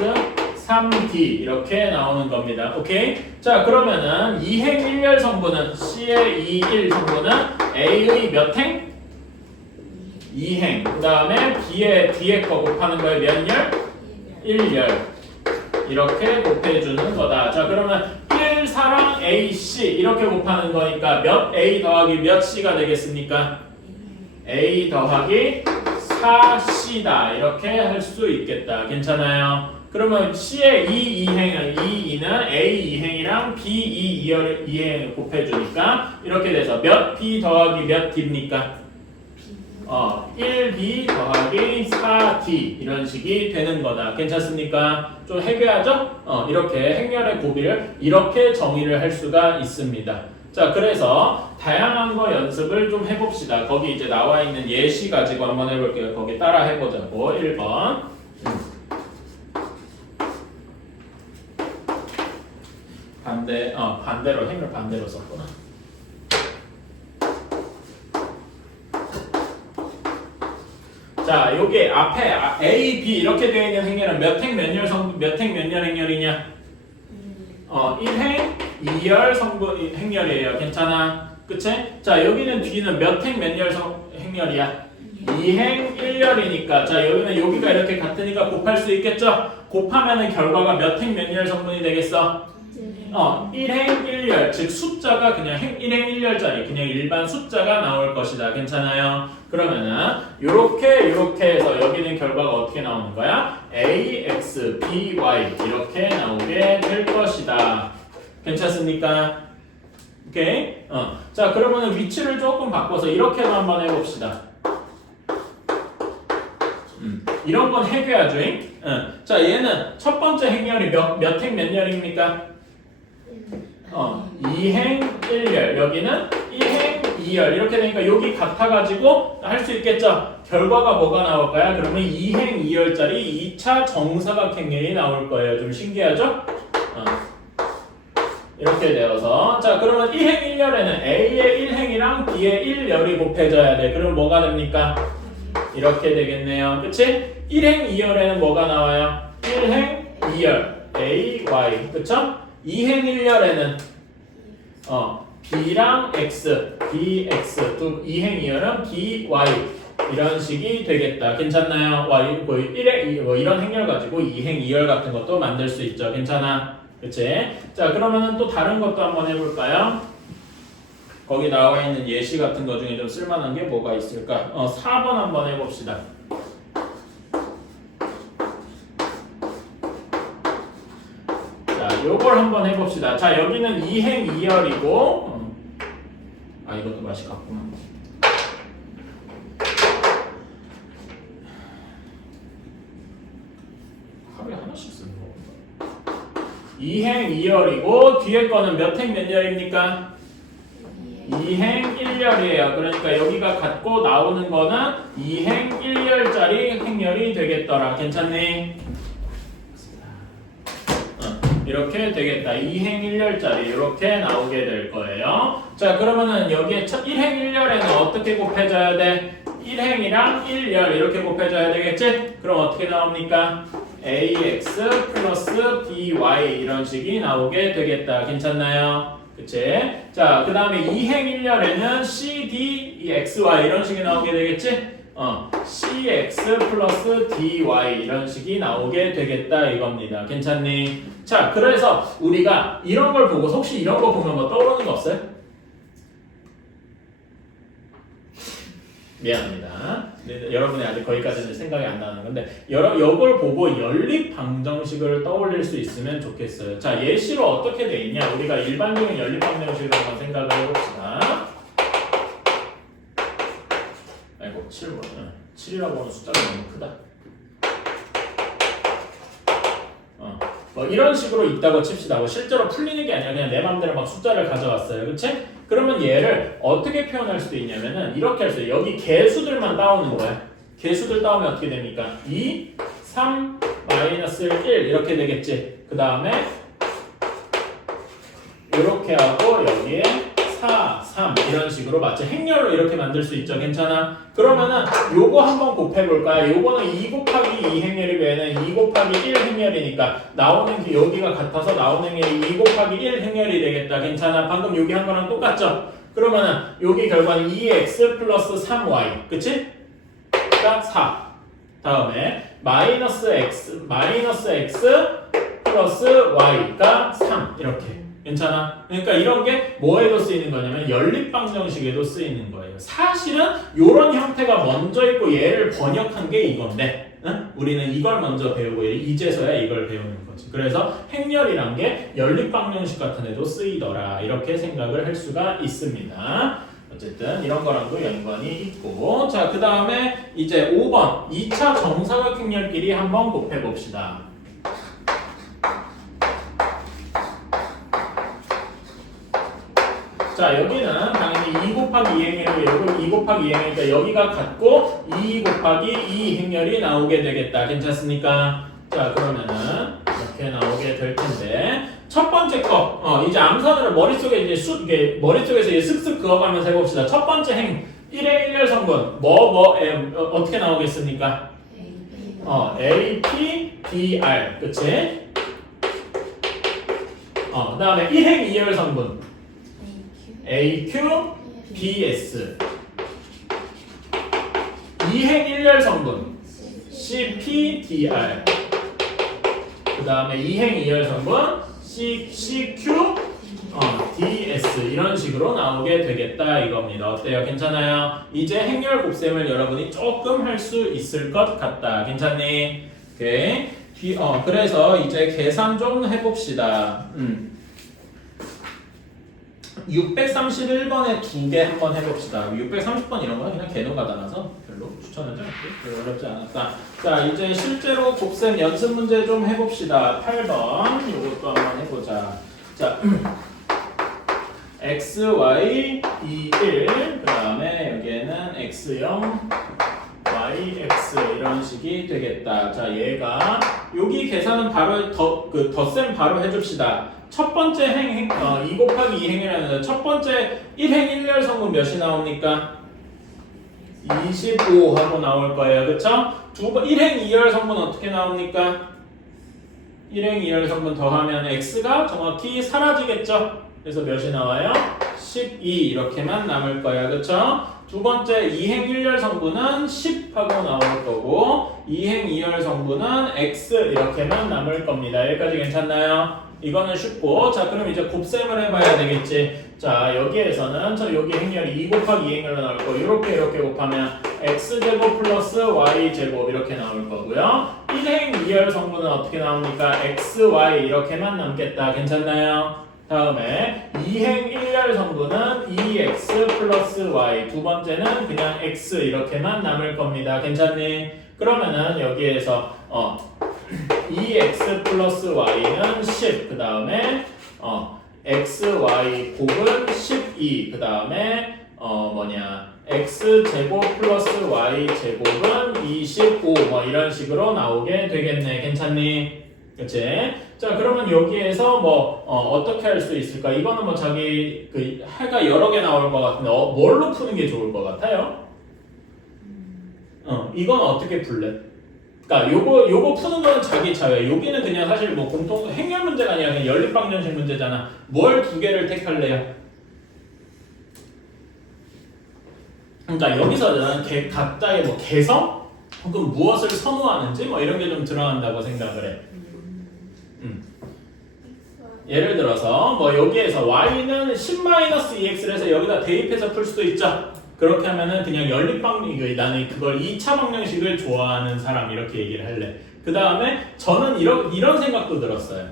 3D 이렇게 나오는 겁니다. 오케이? 자 그러면은 2행 1열 성분은 C의 2, 1 성분은 A의 몇 행? 2행. 그 다음에 B의 뒤에 거 곱하는 거에 몇 열? 1열. 이렇게 곱해주는 거다. 자 그러면 1, 4랑 AC 이렇게 곱하는 거니까 몇 A 더하기 몇 C가 되겠습니까? A 더하기 4C다. 이렇게 할 수 있겠다. 괜찮아요? 그러면 C의 2는 A 2행이랑 B 2행을 곱해주니까 이렇게 돼서 몇 B 더하기 몇 D입니까? 1B 더하기 4D 이런 식이 되는 거다. 괜찮습니까? 좀 해괴하죠? 이렇게 행렬의 고비를 이렇게 정의를 할 수가 있습니다. 자, 그래서 다양한 거 연습을 좀 해봅시다. 거기 이제 나와 있는 예시 가지고 한번 해볼게요. 거기 따라 해보자고. 1번. 반대로 행렬 반대로 썼구나. 자, 여기 앞에 A, B 이렇게 되어 있는 행렬은 몇 행 몇 열 성분, 몇 행 몇 열 행렬이냐? 1행 2열 성분 행렬이에요. 괜찮아? 그치? 자, 여기는 뒤는 몇 행 몇 열 행렬이야? 2행 1열이니까 자, 여기는 여기가 이렇게 같으니까 곱할 수 있겠죠? 곱하면은 결과가 몇 행 몇 열 성분이 되겠어? 1행 1열, 즉 숫자가 그냥 1행 1열짜리 그냥 일반 숫자가 나올 것이다. 괜찮아요? 그러면은 요렇게 해서 여기는 결과가 어떻게 나오는 거야? A, X, B, Y 이렇게 나오게 될 것이다. 괜찮습니까? 오케이? 자, 그러면은 위치를 조금 바꿔서 이렇게도 한번 해봅시다. 이런 건 해결하죠. 자, 얘는 첫 번째 행렬이 몇 행 몇 열입니까? 2행 1열 여기는 1행 2열 이렇게 되니까 여기 같아가지고 할 수 있겠죠? 결과가 뭐가 나올까요? 그러면 2행 2열짜리 2차 정사각행렬이 나올 거예요. 좀 신기하죠? 이렇게 되어서 자 그러면 1행 1열에는 A의 1행이랑 B의 1열이 곱해져야 돼. 그럼 뭐가 됩니까? 이렇게 되겠네요. 그치? 1행 2열에는 뭐가 나와요? 1행 2열 A, Y 그쵸? 2행 1열에는 B랑 X, BX 또 2행 2열은 BY 이런 식이 되겠다. 괜찮나요? 와, 이거 1행 이런 행렬 가지고 2행 2열 같은 것도 만들 수 있죠. 괜찮아? 그치? 자, 그러면은 또 다른 것도 한번 해볼까요? 거기 나와 있는 예시 같은 거 중에 좀 쓸만한 게 뭐가 있을까? 4번 한번 해봅시다. 자, 요걸 한번 해봅시다. 자, 여기는 2행 2열이고 이것도 맛이 같구나. 하루에 하나씩 쓰는 거구나. 2행 2열이고 뒤에 거는 몇 행 몇 열입니까? 2행 1열이에요. 그러니까 여기가 같고 나오는 거는 2행 1열짜리 행렬이 되겠더라. 괜찮니? 이렇게 되겠다. 2행 1열짜리 이렇게 나오게 될 거예요. 자, 그러면은 여기에 1행 1열에는 어떻게 곱해져야 돼? 1행이랑 1열 이렇게 곱해져야 되겠지? 그럼 어떻게 나옵니까? AX 플러스 BY 이런 식이 나오게 되겠다. 괜찮나요? 그치? 자, 그 다음에 2행 1열에는 CD, XY 이런 식이 나오게 되겠지? cx 플러스 dy 이런 식이 나오게 되겠다 이겁니다. 괜찮니? 자, 그래서 우리가 이런 걸 보고 혹시 이런 거 보면 뭐 떠오르는 거 없어요? 미안합니다. 네, 여러분이 아직 거기까지는 생각이 안 나는 건데 이걸 보고 연립 방정식을 떠올릴 수 있으면 좋겠어요. 자, 예시로 어떻게 돼 있냐? 우리가 일반적인 연립 방정식을 한번 생각을 해봅시다. 아이고 7이라고 하는 숫자가 너무 크다. 뭐 이런 식으로 있다고 칩시다. 뭐 실제로 풀리는 게 아니라 그냥 내 맘대로 막 숫자를 가져왔어요. 그치? 그러면 얘를 어떻게 표현할 수도 있냐면은 이렇게 할 수 있어요. 여기 개수들만 따오는 거야. 개수들 따오면 어떻게 됩니까? 2, 3, 마이너스 1 이렇게 되겠지. 그 다음에 이렇게 하고 여기에 4, 3 이런 식으로 마치 행렬로 이렇게 만들 수 있죠. 괜찮아? 그러면은 요거 한번 곱해볼까요? 요거는 2 곱하기 2 행렬이고 얘는 2 곱하기 1 행렬이니까 나오는 게 여기가 같아서 나오는 게 2 곱하기 1 행렬이 되겠다. 괜찮아? 방금 여기 한 거랑 똑같죠? 그러면은 여기 결과는 2x 플러스 3y 그치? 가 4 다음에 마이너스 x 플러스 y가 3 이렇게 괜찮아? 그러니까 이런 게 뭐에도 쓰이는 거냐면 연립방정식에도 쓰이는 거예요. 사실은 이런 형태가 먼저 있고 얘를 번역한 게 이건데 응? 우리는 이걸 먼저 배우고 이제서야 이걸 배우는 거지. 그래서 행렬이란 게 연립방정식 같은 데도 쓰이더라 이렇게 생각을 할 수가 있습니다. 어쨌든 이런 거랑도 연관이 있고 자, 그 다음에 이제 5번 2차 정사각 행렬끼리 한번 곱해봅시다. 자, 여기는 당연히 2 곱하기 2 행렬이고 여기 2 곱하기 2 행렬이니까 여기가 같고 2 곱하기 2 행렬이 나오게 되겠다. 괜찮습니까? 자, 그러면은 이렇게 나오게 될 텐데 첫 번째 거 이제 암산으로 머릿속에 이제 이게 머릿속에서 이제 쓱쓱 그어가면서 해봅시다. 첫 번째 행 1의 일렬성분 어떻게 나오겠습니까? A, P, B, R 그치? 그 다음에 1행 2열성분 AQ, BS 2행 1열 성분 CP, DR 그 다음에 2행 2열 성분 CQ, DS 이런 식으로 나오게 되겠다 이겁니다. 어때요? 괜찮아요? 이제 행렬 곱셈을 여러분이 조금 할 수 있을 것 같다. 괜찮니? 오케이. 그래서 이제 계산 좀 해봅시다. 631번에 두 개 한번 해봅시다. 630번 이런 거는 그냥 개노가다라서 별로 추천하지 않을게. 별로 어렵지 않았다. 자, 이제 실제로 곱셈 연습 문제 좀 해봅시다. 8번 이것도 한번 해보자. 자, x, y, 2, 1 그 다음에 여기에는 x0 yx 이런 식이 되겠다. 자, 얘가 여기 계산은 바로 덧셈 바로 해줍시다. 첫 번째 2 곱하기 2 행이라는 첫 번째 1행 1열 성분 몇이 나옵니까? 25 하고 나올 거예요. 그쵸? 1행 2열 성분 어떻게 나옵니까? 1행 2열 성분 더하면 x가 정확히 사라지겠죠? 그래서 몇이 나와요? 12 이렇게만 남을 거야. 그쵸? 두 번째 2행 1열 성분은 10 하고 나올 거고 2행 2열 성분은 x 이렇게만 남을 겁니다. 여기까지 괜찮나요? 이거는 쉽고 자, 그럼 이제 곱셈을 해봐야 되겠지. 자, 여기에서는 여기 행렬이 2 곱하기 2 행렬로 나올 거 이렇게 곱하면 x제곱 플러스 y제곱 이렇게 나올 거고요. 1행 2열 성분은 어떻게 나옵니까? xy 이렇게만 남겠다. 괜찮나요? 다음에 2행 1열 성분은 2x 플러스 y 두 번째는 그냥 x 이렇게만 남을 겁니다. 괜찮니? 그러면은 여기에서 2x 플러스 y는 10 그 다음에 xy 곱은 12 그 다음에 x제곱 플러스 y제곱은 25 뭐 이런 식으로 나오게 되겠네. 괜찮니? 그치? 자, 그러면 여기에서 어떻게 할 수 있을까? 이거는 뭐 자기 해가 여러 개 나올 것 같은데 뭘로 푸는 게 좋을 것 같아요? 이건 어떻게 풀래? 그러니까 요거 푸는 거는 자기 차례. 여기는 그냥 사실 뭐 공통 행렬 문제가 아니라 그냥 연립방정식 문제잖아. 뭘 두 개를 택할래요? 그러니까 여기서는 각자의 뭐 개성 혹은 무엇을 선호하는지 뭐 이런 게 좀 들어간다고 생각을 해. 예를 들어서 뭐 여기에서 y는 10-2x를 해서 여기다 대입해서 풀 수도 있죠. 그렇게 하면은 그냥 연립방정, 나는 그걸 2차 방정식을 좋아하는 사람 이렇게 얘기를 할래. 그 다음에 저는 이런 생각도 들었어요.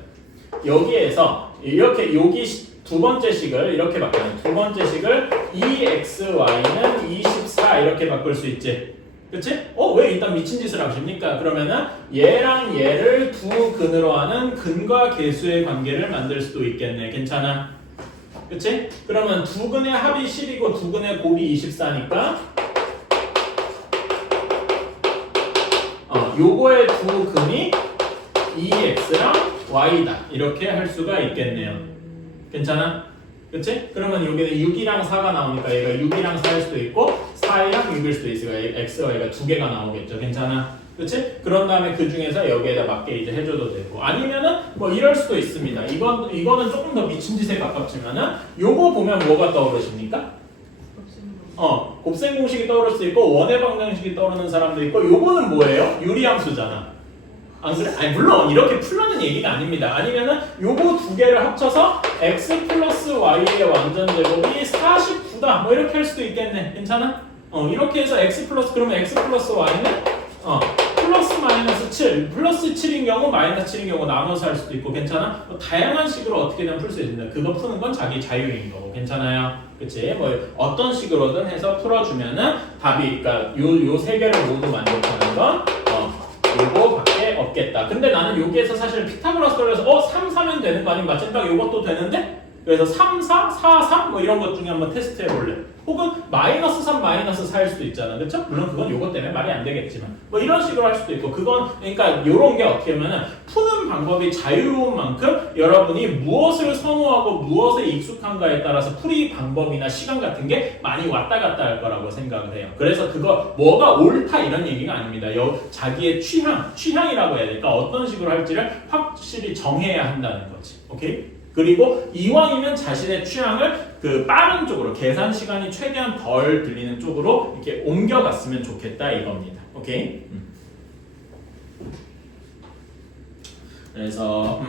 여기에서 이렇게 여기 두 번째 식을 이렇게 바꾸는 두 번째 식을 2xy는 24 이렇게 바꿀 수 있지. 그치? 왜 일단 미친 짓을 하십니까? 그러면은 얘랑 얘를 두 근으로 하는 근과 계수의 관계를 만들 수도 있겠네. 괜찮아? 그치? 그러면 두 근의 합이 10이고 두 근의 곱이 24니까 요거의 두 근이 2x랑 y다. 이렇게 할 수가 있겠네요. 괜찮아? 그치? 그러면 여기는 6이랑 4가 나오니까 얘가 6이랑 4일 수도 있고 4이랑 6일 수도 있으니까 x, y가 두 개가 나오겠죠. 괜찮아? 그치? 그런 다음에 그 중에서 여기에다 맞게 이제 해줘도 되고 아니면은 뭐 이럴 수도 있습니다. 이거는 조금 더 미친 짓에 가깝지만은 요거 보면 뭐가 떠오르십니까? 곱셈 공식이 떠오를 수 있고 원의 방정식이 떠오르는 사람도 있고 요거는 뭐예요? 유리함수잖아. 안 그래? 아니 물론 이렇게 풀라는 얘기가 아닙니다. 아니면은 요거 두 개를 합쳐서 x 플러스 y의 완전 제곱이 49다 뭐 이렇게 할 수도 있겠네. 괜찮아? 이렇게 해서 x 플러스 그러면 x 플러스 y는 플러스 마이너스 7 플러스 7인 경우 마이너스 7인 경우 나눠서 할 수도 있고 괜찮아? 다양한 식으로 어떻게든 풀 수 있습니다. 그거 푸는 건 자기 자유인 거고 괜찮아요? 그치? 뭐 어떤 식으로든 해서 풀어주면은 답이 그러니까 요 세 개를 모두 만족하는 건 요거밖에 없겠다. 근데 나는 여기에서 사실 피타고라스 걸려서 3, 4면 되는 거 아니면 마침 딱 요것도 되는데? 그래서 3, 4, 4, 3 뭐 이런 것 중에 한번 테스트 해볼래. 혹은 마이너스 3, 마이너스 4일 수도 있잖아. 그쵸? 물론 그건 요것 때문에 말이 안 되겠지만 뭐 이런 식으로 할 수도 있고 그건 그러니까 요런 게 어떻게 보면은 푸는 방법이 자유로운 만큼 여러분이 무엇을 선호하고 무엇에 익숙한가에 따라서 풀이 방법이나 시간 같은 게 많이 왔다 갔다 할 거라고 생각을 해요. 그래서 그거 뭐가 옳다 이런 얘기가 아닙니다. 자기의 취향이라고 해야 될까? 어떤 식으로 할지를 확실히 정해야 한다는 거지. 오케이? 그리고 이왕이면 자신의 취향을 그 빠른 쪽으로 계산 시간이 최대한 덜 들리는 쪽으로 이렇게 옮겨갔으면 좋겠다 이겁니다. 오케이? 그래서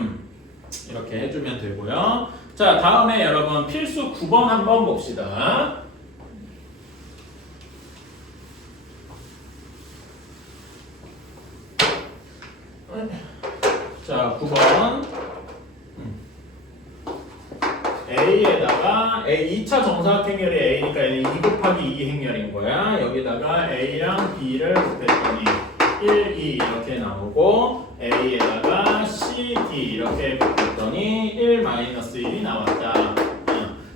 이렇게 해주면 되고요. 자 다음에 여러분 필수 9번 한번 봅시다. 자 9번 A에다가 2차 정사각행렬이 A니까 얘는 2 곱하기 2 행렬인 거야. 여기다가 A랑 B를 곱했더니 1, 2 이렇게 나오고 A에다가 C, D 이렇게 곱했더니 1, 마이너스 1이 나왔다.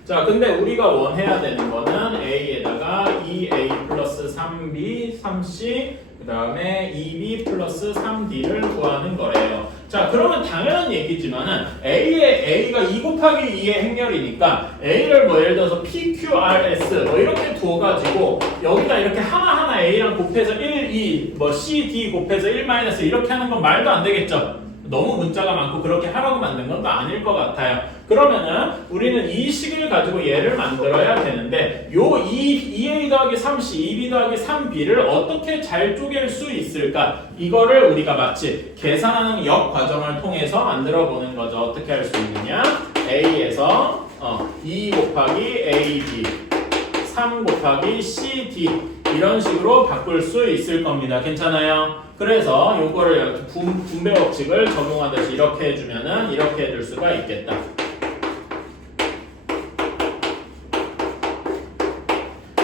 자, 근데 우리가 원해야 되는 거는 A에다가 2A 플러스 3B, 3C 그 다음에 2B 플러스 3D를 구하는 거래요. 자, 그러면 당연한 얘기지만은 A가 2 곱하기 2의 행렬이니까 A를 뭐 예를 들어서 PQRS 뭐 이렇게 두어가지고 여기다 이렇게 하나하나 A랑 곱해서 1, 2, 뭐 C, D 곱해서 1 마이너스 이렇게 하는 건 말도 안 되겠죠? 너무 문자가 많고 그렇게 하라고 만든 건 또 아닐 것 같아요. 그러면은 우리는 이 식을 가지고 얘를 만들어야 되는데 요 2A 더하기 3C, 2B 더하기 3B를 어떻게 잘 쪼갤 수 있을까? 이거를 우리가 마치 계산하는 역 과정을 통해서 만들어 보는 거죠. 어떻게 할 수 있느냐? A에서 2 곱하기 AB 3 곱하기 CD 이런 식으로 바꿀 수 있을 겁니다. 괜찮아요? 그래서 요거를 분배 법칙을 적용하듯이 이렇게 해주면은 이렇게 해줄 수가 있겠다.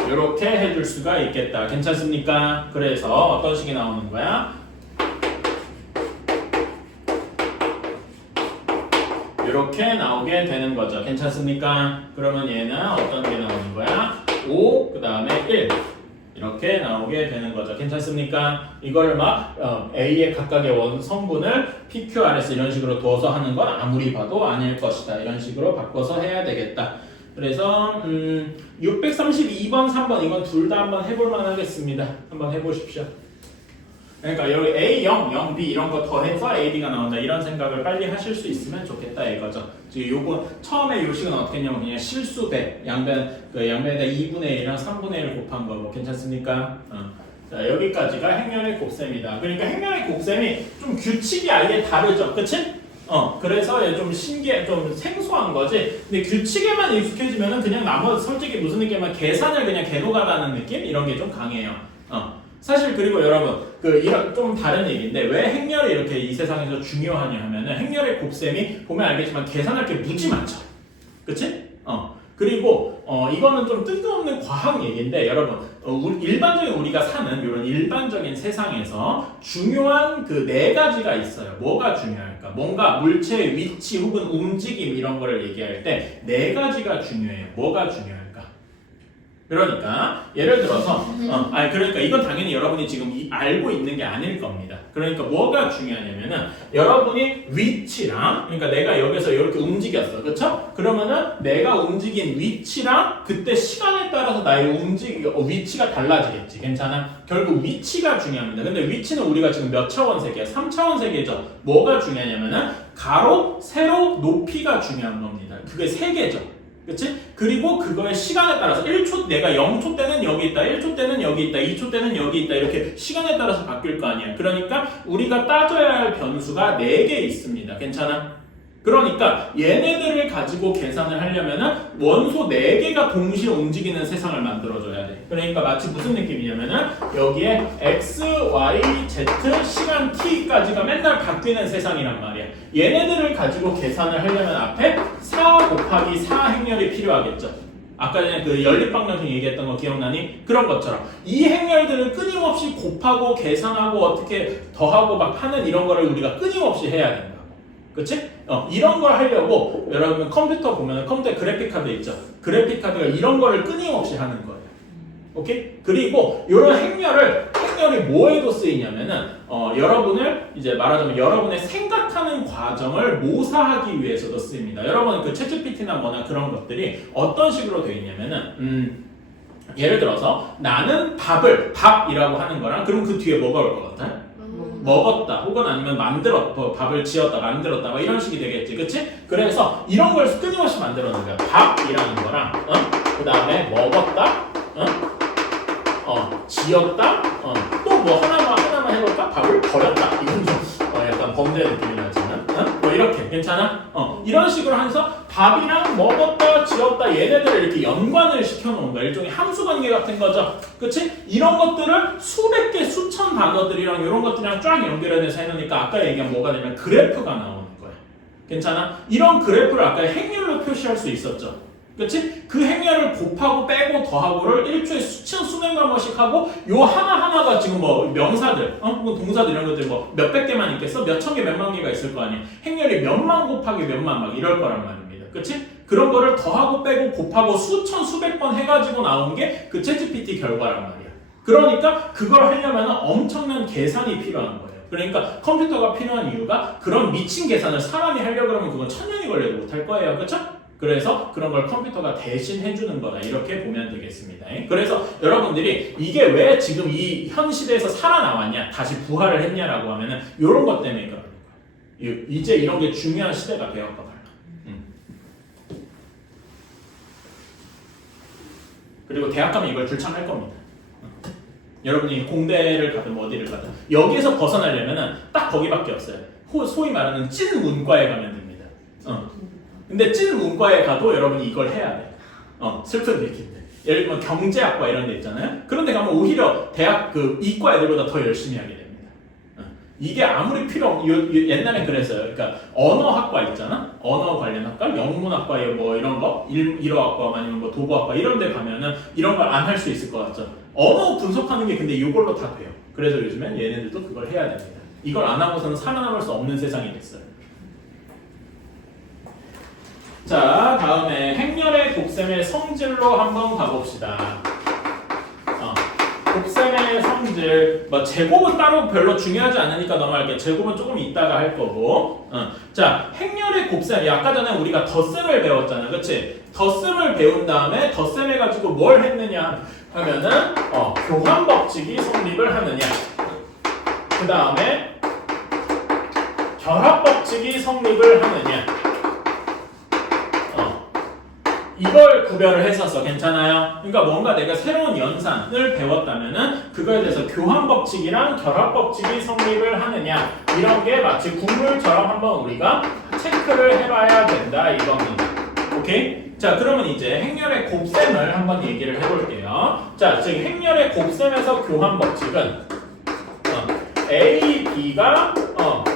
이렇게 해줄 수가 있겠다. 괜찮습니까? 그래서 어떤 식이 나오는 거야? 이렇게 나오게 되는 거죠. 괜찮습니까? 그러면 얘는 어떤 게 나오는 거야? 5, 그 다음에 1 이렇게 나오게 되는 거죠. 괜찮습니까? 이거를 막 A의 각각의 원 성분을 PQRS 이런 식으로 두어서 하는 건 아무리 봐도 아닐 것이다. 이런 식으로 바꿔서 해야 되겠다. 그래서 632번, 3번 이건 둘 다 한번 해볼 만하겠습니다. 한번 해보십시오. 그러니까 여기 A, 0, 0, B 이런 거 더해서 A, B가 나온다 이런 생각을 빨리 하실 수 있으면 좋겠다 이거죠. 지금 요거 처음에 요식은 어떻게 했냐면 그냥 실수배 양변에다 2분의 1이랑 3분의 1 곱한 거고 괜찮습니까? 자 여기까지가 행렬의 곱셈이다. 그러니까 행렬의 곱셈이 좀 규칙이 아예 다르죠, 그치? 그래서 좀 좀 생소한 거지. 근데 규칙에만 익숙해지면은 그냥 나머지 솔직히 무슨 느낌이면 계산을 그냥 개노가다는 느낌 이런 게 좀 강해요. 사실 그리고 여러분 이런 좀 다른 얘기인데 왜 행렬이 이렇게 이 세상에서 중요하냐 하면은 행렬의 곱셈이 보면 알겠지만 계산할 게 무지 많죠. 그치? 그리고 이거는 좀 뜬금없는 과학 얘기인데 여러분 일반적인 우리가 사는 이런 일반적인 세상에서 중요한 그 네 가지가 있어요. 뭐가 중요할까? 뭔가 물체의 위치 혹은 움직임 이런 거를 얘기할 때 네 가지가 중요해요. 뭐가 중요할까? 그러니까 예를 들어서 그러니까 이건 당연히 여러분이 지금 알고 있는 게 아닐 겁니다. 그러니까 뭐가 중요하냐면은 여러분이 위치랑 그러니까 내가 여기서 이렇게 움직였어, 그렇죠? 그러면은 내가 움직인 위치랑 그때 시간에 따라서 나의 위치가 달라지겠지, 괜찮아? 결국 위치가 중요합니다. 근데 위치는 우리가 지금 몇 차원 세계야? 3차원 세계죠. 뭐가 중요하냐면은 가로, 세로, 높이가 중요한 겁니다. 그게 세 개죠. 그치? 그리고 그거의 시간에 따라서 1초 내가 0초 때는 여기 있다, 1초 때는 여기 있다, 2초 때는 여기 있다 이렇게 시간에 따라서 바뀔 거 아니야. 그러니까 우리가 따져야 할 변수가 4개 있습니다. 괜찮아? 그러니까 얘네들을 가지고 계산을 하려면은 원소 4개가 동시에 움직이는 세상을 만들어줘야 돼. 그러니까 마치 무슨 느낌이냐면은 여기에 x, y, z, 시간 t까지가 맨날 바뀌는 세상이란 말이야. 얘네들을 가지고 계산을 하려면 앞에 4 곱하기 4 행렬이 필요하겠죠. 아까 전에 그 연립방정식 얘기했던 거 기억나니? 그런 것처럼 이 행렬들을 끊임없이 곱하고 계산하고 어떻게 더하고 막 하는 이런 거를 우리가 끊임없이 해야 된다. 그치? 이런 걸 하려고 여러분 컴퓨터 보면 컴퓨터에 그래픽카드 있죠? 그래픽카드가 이런 거를 끊임없이 하는 거예요. 오케이? 그리고 이런 행렬이 뭐에도 쓰이냐면은 여러분을 이제 말하자면 여러분의 생각하는 과정을 모사하기 위해서도 쓰입니다. 여러분 그 챗GPT나 뭐나 그런 것들이 어떤 식으로 되어 있냐면은 예를 들어서 나는 밥이라고 하는 거랑 그럼 그 뒤에 뭐가 올 것 같아? 먹었다 혹은 아니면 밥을 지었다 만들었다 막 이런 식이 되겠지, 그치? 그래서 이런 걸 끊임없이 만들어낸 거야. 밥이라는 거랑 그 다음에 먹었다 지었다 또 뭐 하나만 해볼까? 밥을 버렸다. 이건 좀 약간 범죄 느낌이 나지만 뭐 이렇게 괜찮아? 이런 식으로 해서 밥이랑 먹었다 지었다 얘네들을 이렇게 연관을 시켜놓은 거야. 일종의 함수관계 같은 거죠. 그치? 이런 것들을 수백 개 수천 단어들이랑 이런 것들이랑 쫙 연결해서 해놓으니까 아까 얘기한 뭐가 되면 그래프가 나오는 거야. 괜찮아? 이런 그래프를 아까 행렬로 표시할 수 있었죠. 그치? 그 행렬을 곱하고 빼고 더하고를 1초에 수백 번씩 하고 요 하나하나가 지금 뭐 명사들, 뭐 동사들 이런 것들 뭐 몇백 개만 있겠어? 몇천 개, 몇만 개가 있을 거 아니야. 행렬이 몇만 곱하기 몇만 막 이럴 거란 말입니다. 그치? 그런 거를 더하고 빼고 곱하고 수천, 수백 번 해가지고 나온 게 그 챗GPT 결과란 말이야. 그러니까 그걸 하려면 엄청난 계산이 필요한 거예요. 그러니까 컴퓨터가 필요한 이유가 그런 미친 계산을 사람이 하려고 그러면 그건 1000년이 걸려도 못할 거예요. 그쵸? 그래서 그런 걸 컴퓨터가 대신 해주는 거다 이렇게 보면 되겠습니다. 그래서 여러분들이 이게 왜 지금 이 현 시대에서 살아나왔냐 다시 부활을 했냐라고 하면은 이런 것 때문에 그러는 거야. 이제 이런 게 중요한 시대가 되었거든. 그리고 대학 가면 이걸 줄창할 겁니다. 여러분이 공대를 가든 어디를 가든 여기에서 벗어나려면은 딱 거기밖에 없어요. 소위 말하는 찐 문과에 가면 됩니다. 근데 찐 문과에 가도 여러분이 이걸 해야 돼. 슬픈 얘기인데. 예를 들면 경제학과 이런 데 있잖아요. 그런 데 가면 오히려 대학 그 이과 애들보다 더 열심히 하게 됩니다. 이게 아무리 옛날엔 그랬어요. 그러니까 언어학과 있잖아. 언어 관련 학과, 영문학과 뭐 이런 거, 일어학과 아니면 뭐 도구학과 이런 데 가면은 이런 걸 안 할 수 있을 것 같죠. 언어 분석하는 게 근데 이걸로 다 돼요. 그래서 요즘엔 얘네들도 그걸 해야 됩니다. 이걸 안 하고서는 살아남을 수 없는 세상이 됐어요. 자, 다음에 행렬의 곱셈의 성질로 한번 가봅시다. 곱셈의 성질, 뭐 제곱은 따로 별로 중요하지 않으니까 넘어갈게요. 제곱은 조금 이따가 할 거고. 자, 행렬의 곱셈. 아까 전에 우리가 덧셈을 배웠잖아, 그렇지? 덧셈을 배운 다음에 덧셈 해가지고 뭘 했느냐 하면은 교환 법칙이 성립을 하느냐. 그 다음에 결합 법칙이 성립을 하느냐. 이걸 구별을 했었어. 괜찮아요? 그러니까 뭔가 내가 새로운 연산을 배웠다면은 그거에 대해서 교환 법칙이랑 결합 법칙이 성립을 하느냐 이런 게 마치 국룰처럼 한번 우리가 체크를 해봐야 된다 이겁니다. 오케이? 자, 그러면 이제 행렬의 곱셈을 한번 얘기를 해볼게요. 자, 지금 행렬의 곱셈에서 교환 법칙은 A, B가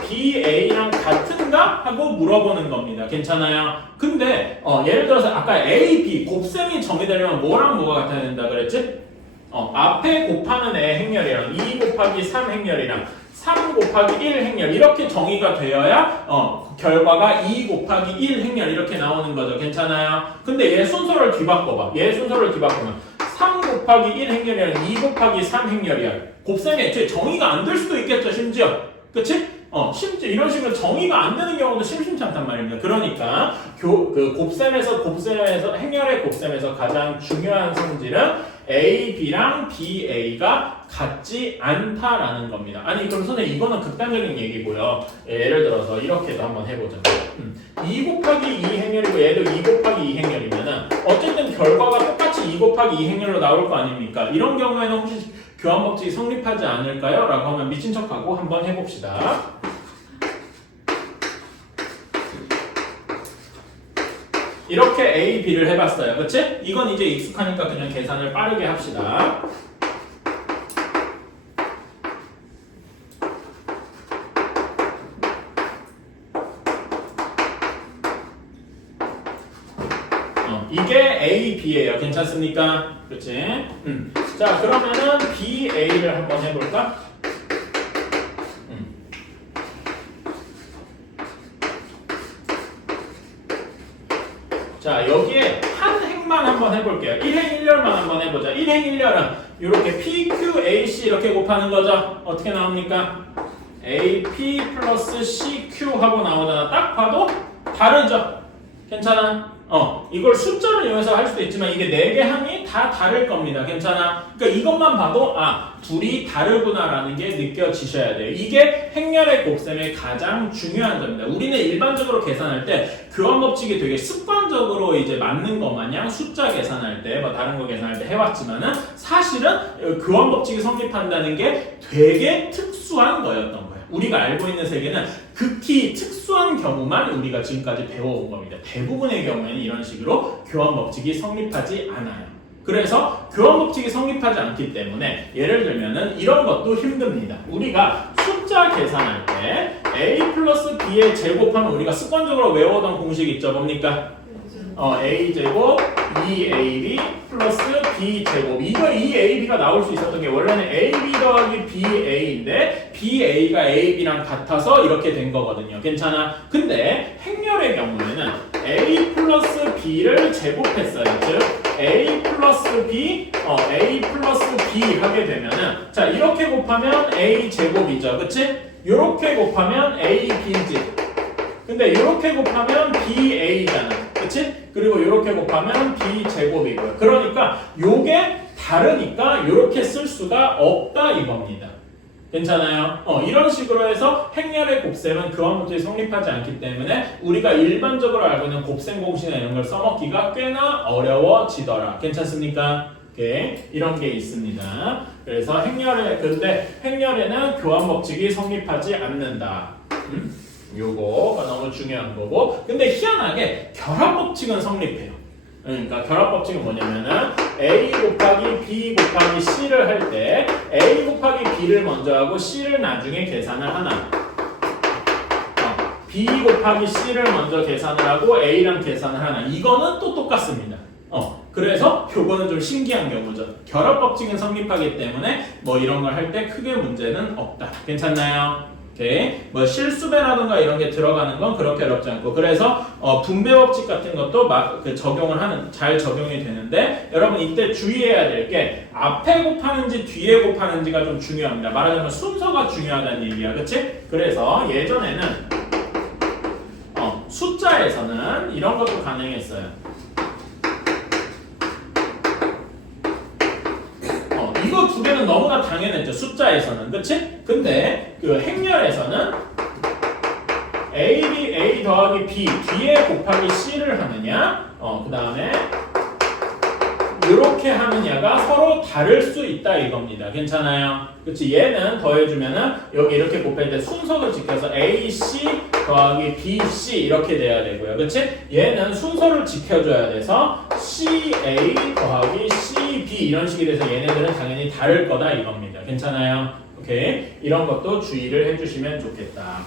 B, A랑 같은가? 하고 물어보는 겁니다. 괜찮아요? 근데 예를 들어서 아까 A, B 곱셈이 정의되려면 뭐랑 뭐가 같아야 된다 그랬지? 앞에 곱하는 애 행렬이랑 2 곱하기 3 행렬이랑 3 곱하기 1 행렬 이렇게 정의가 되어야 결과가 2 곱하기 1 행렬 이렇게 나오는 거죠. 괜찮아요? 근데 얘 순서를 뒤바꿔봐. 얘 순서를 뒤바꾸면 3 곱하기 1 행렬이랑 2 곱하기 3 행렬이야. 곱셈이 애초에 정의가 안 될 수도 있겠죠. 심지어. 그치? 심지어 이런 식으로 정의가 안 되는 경우도 심심치 않단 말입니다. 그러니까 그 곱셈에서 행렬의 곱셈에서 가장 중요한 성질은 A, B랑 B, A가 같지 않다라는 겁니다. 아니 그럼 선생님 이거는 극단적인 얘기고요. 예를 들어서 이렇게도 한번 해보자. 2 곱하기 2 행렬이고 얘도 2 곱하기 2 행렬이면은 어쨌든 결과가 똑같이 2 곱하기 2 행렬로 나올 거 아닙니까? 이런 경우에는 혹시 교환 법칙이 성립하지 않을까요? 라고 하면 미친 척하고 한번 해봅시다. 이렇게 A, B를 해봤어요. 그치? 이건 이제 익숙하니까 그냥 계산을 빠르게 합시다. 이게 A, B예요. 괜찮습니까? 그치? 자, 그러면은 B, A를 한번 해볼까? 자, 여기에 한 행만 한번 해볼게요. 1행 1렬만 한번 해보자. 1행 1렬은 이렇게 PQAC 이렇게 곱하는 거죠. 어떻게 나옵니까? AP 플러스 CQ 하고 나오잖아. 딱 봐도 다르죠? 괜찮아? 이걸 숫자를 이용해서 할 수도 있지만 이게 4개 항이 다 다를 겁니다. 괜찮아? 그러니까 이것만 봐도 둘이 다르구나라는 게 느껴지셔야 돼요. 이게 행렬의 곱셈의 가장 중요한 점입니다. 우리는 일반적으로 계산할 때 교환 법칙이 되게 습관적으로 이제 맞는 것 마냥 숫자 계산할 때 뭐 다른 거 계산할 때 해왔지만은 사실은 교환 법칙이 성립한다는 게 되게 특수한 거였던 거예요. 우리가 알고 있는 세계는 극히 특수한 경우만 우리가 지금까지 배워온 겁니다. 대부분의 경우에는 이런 식으로 교환 법칙이 성립하지 않아요. 그래서 교환 법칙이 성립하지 않기 때문에 예를 들면은 이런 것도 힘듭니다. 우리가 숫자 계산할 때 A 플러스 B의 제곱하면 우리가 습관적으로 외워오던 공식 있죠. 뭡니까? A 제곱 2AB 플러스 B 제곱. 이거 2AB가 나올 수 있었던 게 원래는 AB 더하기 BA인데 BA가 AB랑 같아서 이렇게 된 거거든요. 괜찮아? 근데 행렬의 경우에는 A 플러스 B를 제곱했어요. 즉 A 플러스 B, A 플러스 B 하게 되면은 자 이렇게 곱하면 A 제곱이죠. 그치? 요렇게 곱하면 A B지. 근데 이렇게 곱하면 BA잖아. 그치? 그리고 이렇게 곱하면 B제곱이고요. 그러니까 요게 다르니까 이렇게 쓸 수가 없다 이겁니다. 괜찮아요? 이런 식으로 해서 행렬의 곱셈은 교환 법칙이 성립하지 않기 때문에 우리가 일반적으로 알고 있는 곱셈 공식이나 이런 걸 써먹기가 꽤나 어려워지더라. 괜찮습니까? 오케이. 이런 게 있습니다. 그래서 근데 행렬에는 교환 법칙이 성립하지 않는다. 요거가 너무 중요한 거고, 근데 희한하게 결합 법칙은 성립해요. 그러니까 결합 법칙은 뭐냐면은 A 곱하기 B 곱하기 C를 할 때 A 곱하기 B를 먼저 하고 C를 나중에 계산을 하나, B 곱하기 C를 먼저 계산을 하고 A랑 계산을 하나. 이거는 또 똑같습니다. 그래서 요거는 좀 신기한 경우죠. 결합 법칙은 성립하기 때문에 뭐 이런 걸 할 때 크게 문제는 없다. 괜찮나요? 오케이. 뭐 실수배라든가 이런 게 들어가는 건 그렇게 어렵지 않고, 그래서 분배 법칙 같은 것도 잘 적용이 되는데, 여러분 이때 주의해야 될 게 앞에 곱하는지 뒤에 곱하는지가 좀 중요합니다. 말하자면 순서가 중요하다는 얘기야, 그렇지? 그래서 예전에는 숫자에서는 이런 것도 가능했어요. 이거 두 개는 너무나 당연했죠. 숫자에서는. 그치? 근데 그 행렬에서는 A 더하기 B 뒤에 곱하기 C를 하느냐 하느냐, 그 다음에 이렇게 하느냐가 서로 다를 수 있다 이겁니다. 괜찮아요? 그치? 얘는 더해주면은 여기 이렇게 곱할 때 순서를 지켜서 AC 더하기 BC 이렇게 돼야 되고요. 그치? 얘는 순서를 지켜줘야 돼서 CA 더하기 CB 이런 식이 돼서 얘네들은 당연히 다를 거다 이겁니다. 괜찮아요? 오케이? 이런 것도 주의를 해주시면 좋겠다.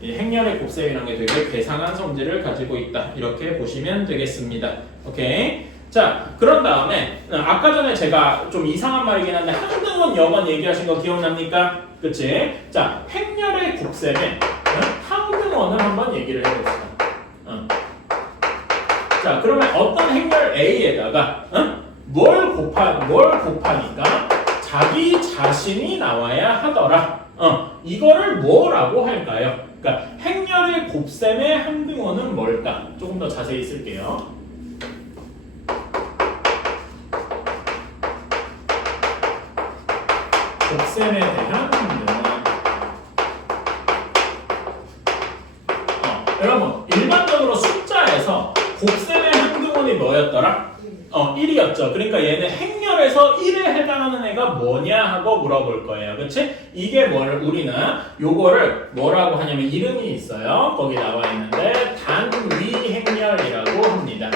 이 행렬의 곱셈이라는 게 되게 괴상한 성질을 가지고 있다. 이렇게 보시면 되겠습니다. 오케이? 자, 그런 다음에 아까 전에 제가 좀 이상한 말이긴 한데 항등원 여건 얘기하신 거 기억납니까? 그치? 자, 행렬의 곱셈에 항등원을 한번 얘기를 해봅시다. 자, 그러면 어떤 행렬 A에다가 뭘 곱하니까 자기 자신이 나와야 하더라. 이거를 뭐라고 할까요? 그러니까 행렬의 곱셈의 항등원은 뭘까? 조금 더 자세히 쓸게요. 곱셈에 대한 항등원. 여러분, 일반적으로 숫자에서 곱셈의 항등원이 뭐였더라? 1이었죠. 그러니까 얘는 행렬에서 1에 해당하는 애가 뭐냐 하고 물어볼 거예요. 그치? 이게 우리는 요거를 뭐라고 하냐면 이름이 있어요. 거기 나와 있는데 단위 행렬이라고 합니다.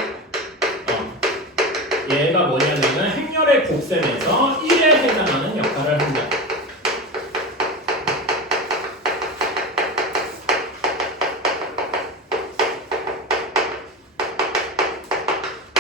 얘가 뭐냐면은 행렬의 곱셈에서 1에 해당하는 역할을 합니다.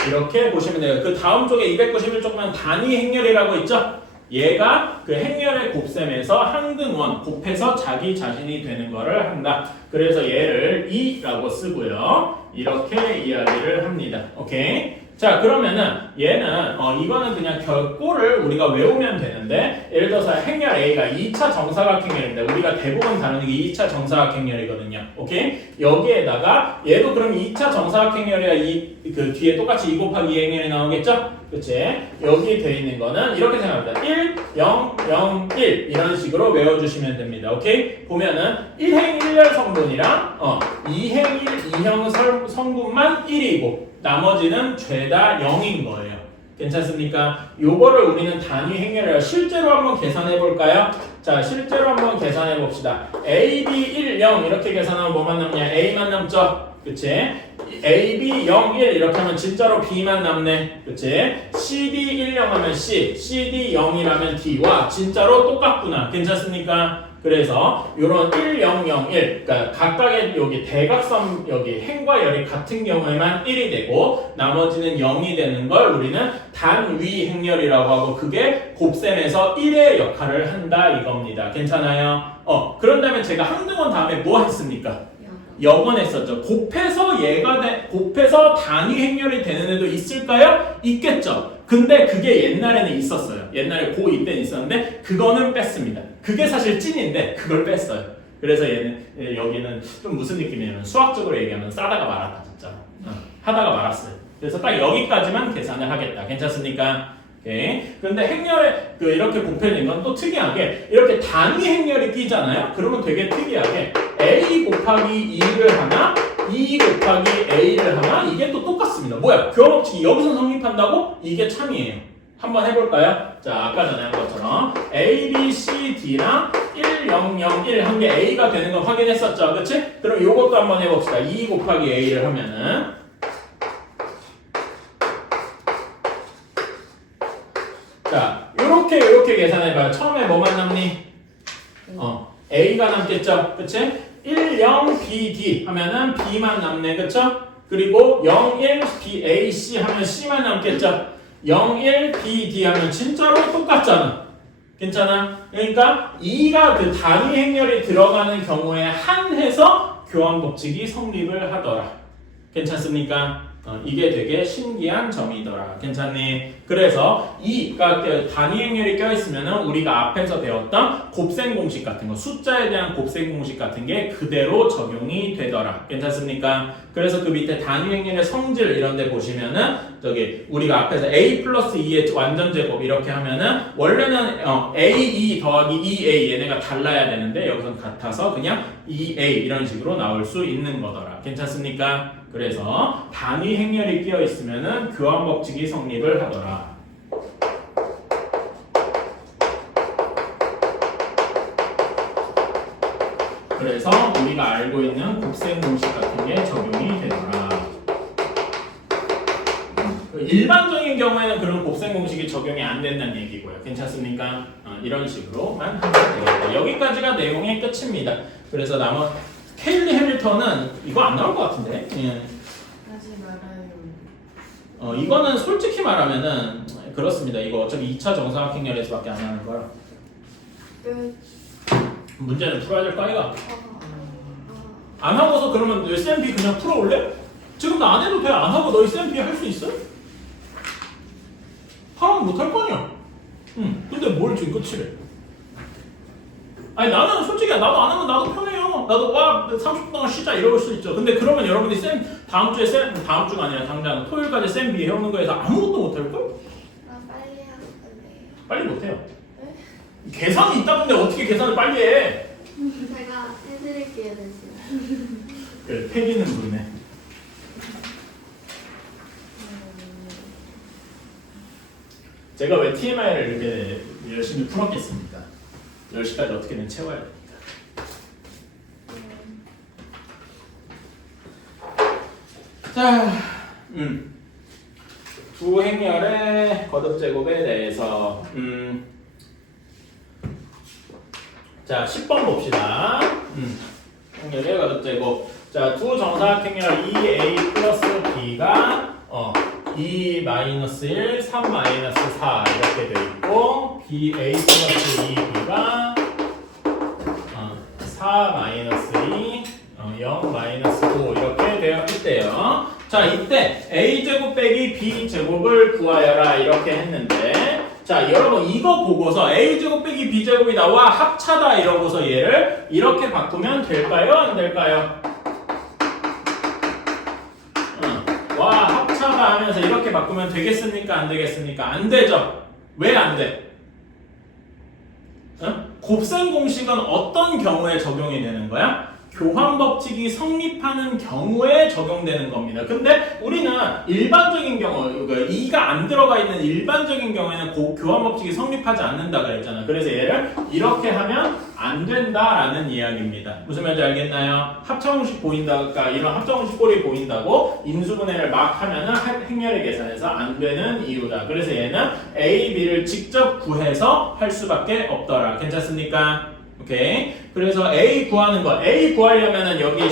이렇게 보시면 돼요. 그 다음 쪽에 291쪽만 단위 행렬이라고 있죠? 얘가 그 행렬의 곱셈에서 항등원, 곱해서 자기 자신이 되는 거를 한다. 그래서 얘를 2라고 쓰고요. 이렇게 이야기를 합니다. 오케이? 자, 그러면은 얘는 이거는 그냥 결꼴을 우리가 외우면 되는데 예를 들어서 행렬 A가 2차 정사각행렬인데 우리가 대부분 다루는 게 2차 정사각행렬이거든요. 오케이? 여기에다가 얘도 그럼 2차 정사각행렬이야 그 뒤에 똑같이 2 곱하기 2 행렬이 나오겠죠? 그치? 여기 돼 있는 거는 이렇게 생각합니다. 1, 0, 0, 1 이런 식으로 외워주시면 됩니다. 오케이? 보면은 1행 1열 성분이랑 2행 1, 2형 성분만 1이고 나머지는 죄다 0인 거예요. 괜찮습니까? 요거를 우리는 단위 행렬이라 실제로 한번 계산해 볼까요? 자, 실제로 한번 계산해 봅시다. A, B, 1, 0 이렇게 계산하면 뭐만 남냐? A만 남죠? 그치? A, B, 0, 1 이렇게 하면 진짜로 B만 남네. 그치? C, D, 1, 0 하면 C, C, D, 0이라면 D와 진짜로 똑같구나. 괜찮습니까? 그래서 요런 1, 0, 0, 1 그러니까 각각의 여기 대각선 여기 행과 열이 같은 경우에만 1이 되고 나머지는 0이 되는 걸 우리는 단위 행렬이라고 하고 그게 곱셈에서 1의 역할을 한다 이겁니다. 괜찮아요? 그런 다음에 제가 항등원 다음에 뭐 했습니까? 여건 했었죠. 곱해서 단위 행렬이 되는 애도 있을까요? 있겠죠. 근데 그게 옛날에는 있었어요. 옛날에 고2 때는 있었는데 그거는 뺐습니다. 그게 사실 찐인데 그걸 뺐어요. 그래서 여기는 좀 무슨 느낌이냐면 수학적으로 얘기하면 싸다가 말았다 진짜. 하다가 말았어요. 그래서 딱 여기까지만 계산을 하겠다. 괜찮습니까? 오케이. 그런데 행렬에 이렇게 곱해진 건 또 특이하게 이렇게 단위 행렬이 끼잖아요. 그러면 되게 특이하게 A 곱하기 2를 하나 2 곱하기 A를 하나 이게 또 똑같습니다. 뭐야? 교환법칙이 여기서 성립한다고? 이게 참이에요. 한번 해볼까요? 자, 아까 전에 한 것처럼 A, B, C, D랑 1, 0, 0, 1 한 게 A가 되는 거 확인했었죠? 그치? 그럼 요것도 한번 해봅시다. 2 곱하기 A를 하면은 자, 요렇게 계산해봐요. 처음에 뭐만 남니? A가 남겠죠? 그치? 1, 0, B, D 하면은 B만 남네. 그쵸? 그리고 0, 1, B, A, C 하면 C만 남겠죠? 0, 1, B, D 하면 진짜로 똑같잖아. 괜찮아? 그러니까 2가 그 단위 행렬이 들어가는 경우에 한해서 교환법칙이 성립을 하더라. 괜찮습니까? 이게 되게 신기한 점이더라. 괜찮니? 그래서 그러니까 단위 행렬이 껴있으면 우리가 앞에서 배웠던 곱셈 공식 같은 거, 숫자에 대한 곱셈 공식 같은 게 그대로 적용이 되더라. 괜찮습니까? 그래서 그 밑에 단위 행렬의 성질 이런 데 보시면은 저기 우리가 앞에서 A 플러스 2의 완전 제곱 이렇게 하면은 원래는 A2 더하기 2A 얘네가 달라야 되는데 여기서는 같아서 그냥 2A 이런 식으로 나올 수 있는 거더라. 괜찮습니까? 그래서 단위 행렬이 끼어 있으면은 교환 법칙이 성립을 하더라. 그래서 우리가 알고 있는 곱셈 공식 같은 게 적용이 되더라. 일반적인 경우에는 그런 곱셈 공식이 적용이 안 된다는 얘기고요. 괜찮습니까? 이런 식으로만 하면 되겠다. 여기까지가 내용의 끝입니다. 그래서 남은 케일리 해밀턴은 이거 안 나올 것 같은데. 하지 말아요. 이거는 솔직히 말하면은 그렇습니다. 이거 어차피 2차 정사각행렬에서밖에 안 하는 거라. 끝. 문제는 풀어야 될 거 아이가? 안 하고서 그러면 SMB 그냥 풀어올래? 지금 나 안 해도 돼. 안 하고 너 SMB 할 수 있어? 하면 못할 거 아니야. 근데 뭘 지금 끝이래? 아니 나는 솔직히 나도 안 하면 나도 편해요. 나도 와 30분 동안 쉬자 이럴 수 있죠. 근데 그러면 여러분이 다음 주가 아니라 당장 토요일까지 쌤 B 해오는 거에서 아무것도 못할 걸? 나 빨리 하고 갈래요. 빨리 못해요. 네? 계산이 있다는데 어떻게 계산을 빨리 해? 제가 해드릴게요 대신. 그래, 패기는 부르네. 제가 왜 TMI를 이렇게 열심히 풀었겠습니까? 10시까지 어떻게든 채워야 됩니다. 자, 두 행렬의 거듭 제곱에 대해서 자, 10번 봅시다. 행렬의 거듭 제곱. 자, 두 정사각행렬 2a 플러스 b가 2 마이너스 1, 3 마이너스 4 이렇게 돼 있고 ba 플러스 2b가 4 마이너스 2, 0 마이너스 5 이렇게 되어 있대요. 자, 이때 a제곱 빼기 b제곱을 구하여라 이렇게 했는데 자, 여러분 이거 보고서 a제곱 빼기 b제곱이 나와 합차다 이러고서 얘를 이렇게 바꾸면 될까요? 안 될까요? 와, 합차다 하면서 이렇게 바꾸면 되겠습니까? 안 되겠습니까? 안 되죠? 왜 안 돼? 곱셈 공식은 어떤 경우에 적용이 되는 거야? 교환 법칙이 성립하는 경우에 적용되는 겁니다. 근데 우리는 일반적인 경우, 그러니까 2가 안 들어가 있는 일반적인 경우에는 교환 법칙이 성립하지 않는다 그랬잖아. 그래서 얘를 이렇게 하면 안 된다라는 이야기입니다. 무슨 말인지 알겠나요? 합차공식 보인다가 이런 합차공식 꼴이 보인다고 인수분해를 막 하면은 행렬의 계산에서 안 되는 이유다. 그래서 얘는 A, B를 직접 구해서 할 수밖에 없더라. 괜찮습니까? 오케이. 그래서 A 구하는 거. A 구하려면은 여기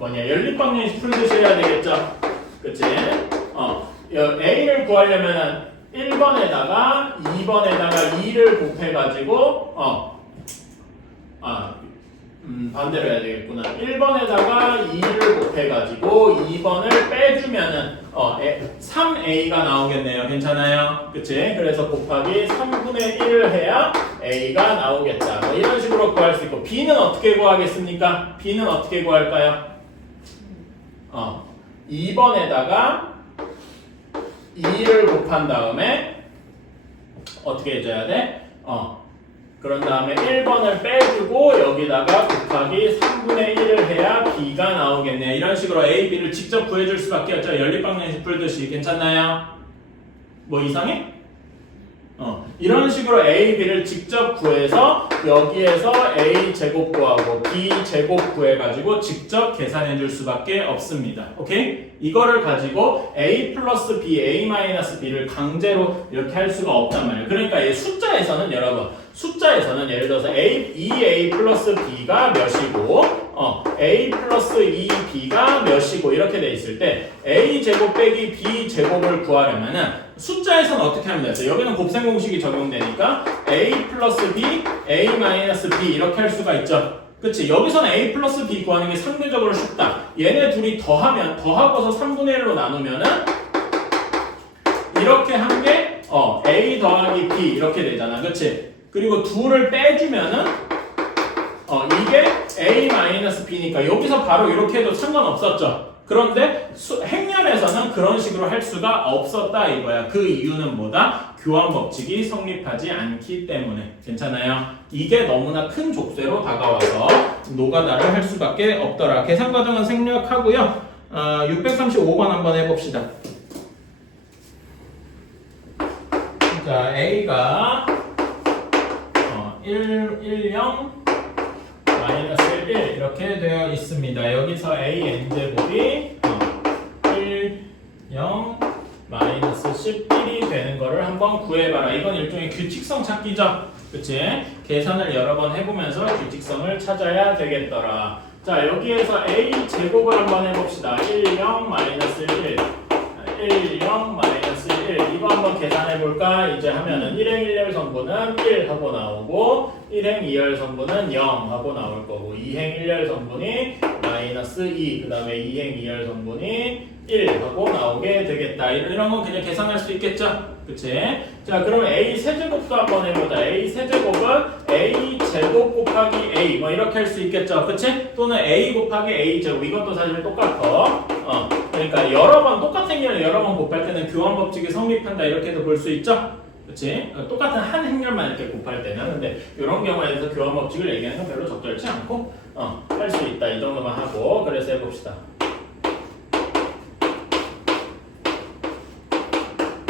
연립방정식 풀듯이 해야 되겠죠? 그치? A를 구하려면은 1번에다가 2번에다가 2를 곱해가지고 반대로 해야 되겠구나. 1번에다가 2를 곱해가지고 2번을 빼주면은 3a가 나오겠네요. 괜찮아요? 그치? 그래서 곱하기 3분의 1을 해야 a가 나오겠다. 뭐 이런 식으로 구할 수 있고 b는 어떻게 구하겠습니까? b는 어떻게 구할까요? 2번에다가 2를 곱한 다음에 어떻게 해줘야 돼? 그런 다음에 1번을 빼주고 여기다가 곱하기 3분의 1을 해야 b가 나오겠네요. 이런 식으로 a, b를 직접 구해줄 수밖에 없죠. 연립방정식 풀듯이. 괜찮나요? 뭐 이상해? 이런 식으로 a, b를 직접 구해서 여기에서 a 제곱 구하고 b 제곱 구해가지고 직접 계산해 줄 수밖에 없습니다. 오케이? 이거를 가지고 a 플러스 b, a 마이너스 b를 강제로 이렇게 할 수가 없단 말이에요. 그러니까 이 숫자에서는 여러분 숫자에서는 예를 들어서 a 플러스 b가 몇이고 a 플러스 2b가 몇이고 이렇게 돼 있을 때 a 제곱 빼기 b 제곱을 구하려면은 숫자에서는 어떻게 하면 되죠? 여기는 곱셈 공식이 적용되니까 a 플러스 b, a 마이너스 b 이렇게 할 수가 있죠. 그치? 여기서는 a 플러스 b 구하는 게 상대적으로 쉽다. 얘네 둘이 더하고서 3분의 1로 나누면은 이렇게 한 게 a 더하기 b 이렇게 되잖아. 그치? 그리고 2를 빼주면은 이게 a 마이너스 b니까 여기서 바로 이렇게 해도 상관없었죠. 그런데 행렬에서는 그런 식으로 할 수가 없었다 이거야. 그 이유는 뭐다? 교환 법칙이 성립하지 않기 때문에. 괜찮아요? 이게 너무나 큰 족쇄로 다가와서 노가다를 할 수밖에 없더라. 계산 과정은 생략하고요. 635번 한번 해봅시다. 자, A가 1, 0, 마이너스 1 이렇게 되어 있습니다. 여기서 A n제곱이 1, 0, 마이너스 11이 되는 거를 한번 구해봐라. 이건 일종의 규칙성 찾기죠. 그치? 계산을 여러 번 해보면서 규칙성을 찾아야 되겠더라. 자, 여기에서 A 제곱을 한번 해봅시다. 1, 0, 마이너스 1, 0, 마이너스 1 이거 한번 계산해볼까? 이제 하면은 1행 1열 성분은 1 하고 나오고 1행 2열 성분은 0 하고 나올 거고 2행 1열 성분이 마이너스 2 그 다음에 2행 2열 성분이 1 하고 나오게 되겠다. 이런 건 그냥 계산할 수 있겠죠? 그치? 자, 그러면 A 세제곱도 한번 해보자. A 세제곱은 A 제곱 곱하기 A 뭐 이렇게 할 수 있겠죠? 그치? 또는 A 곱하기 A 제곱 이것도 사실 똑같아. 그러니까 여러 번 똑같은 행렬을 여러 번 곱할 때는 교환 법칙이 성립한다 이렇게도 볼 수 있죠? 그치? 똑같은 한 행렬만 이렇게 곱할 때는 근데 이런 경우에 대해서 교환 법칙을 얘기하는 건 별로 적절치 않고 할 수 있다 이 정도만 하고 그래서 해봅시다.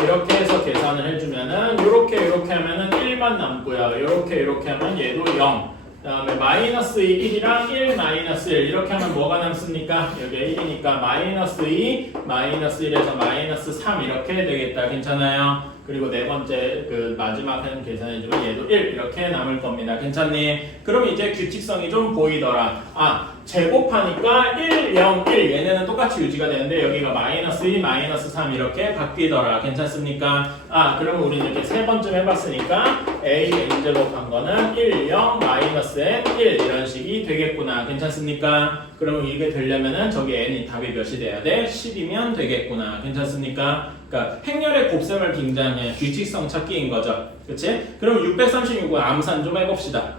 이렇게 해서 계산을 해주면은 요렇게 하면은 1만 남고요. 요렇게 하면 얘도 0. 그 다음에 마이너스 1이랑 1 마이너스 1 이렇게 하면 뭐가 남습니까? 여기 1이니까 마이너스 2 마이너스 1에서 마이너스 3 이렇게 되겠다. 괜찮아요? 그리고 네 번째 그 마지막 한 계산해주면 얘도 1 이렇게 남을 겁니다. 괜찮니? 그럼 이제 규칙성이 좀 보이더라. 제곱하니까 1, 0, 1 얘네는 똑같이 유지가 되는데 여기가 마이너스 2, 마이너스 3 이렇게 바뀌더라. 괜찮습니까? 그러면 우리 이렇게 세 번쯤 해봤으니까 A n제곱한 거는 1, 0, 마이너스 n, 1 이런 식이 되겠구나. 괜찮습니까? 그러면 이게 되려면은 저기 n이 답이 몇이 돼야 돼? 10이면 되겠구나. 괜찮습니까? 그러니까 행렬의 곱셈을 빙자하는 규칙성 찾기인 거죠. 그치? 그럼 636은 암산 좀 해봅시다.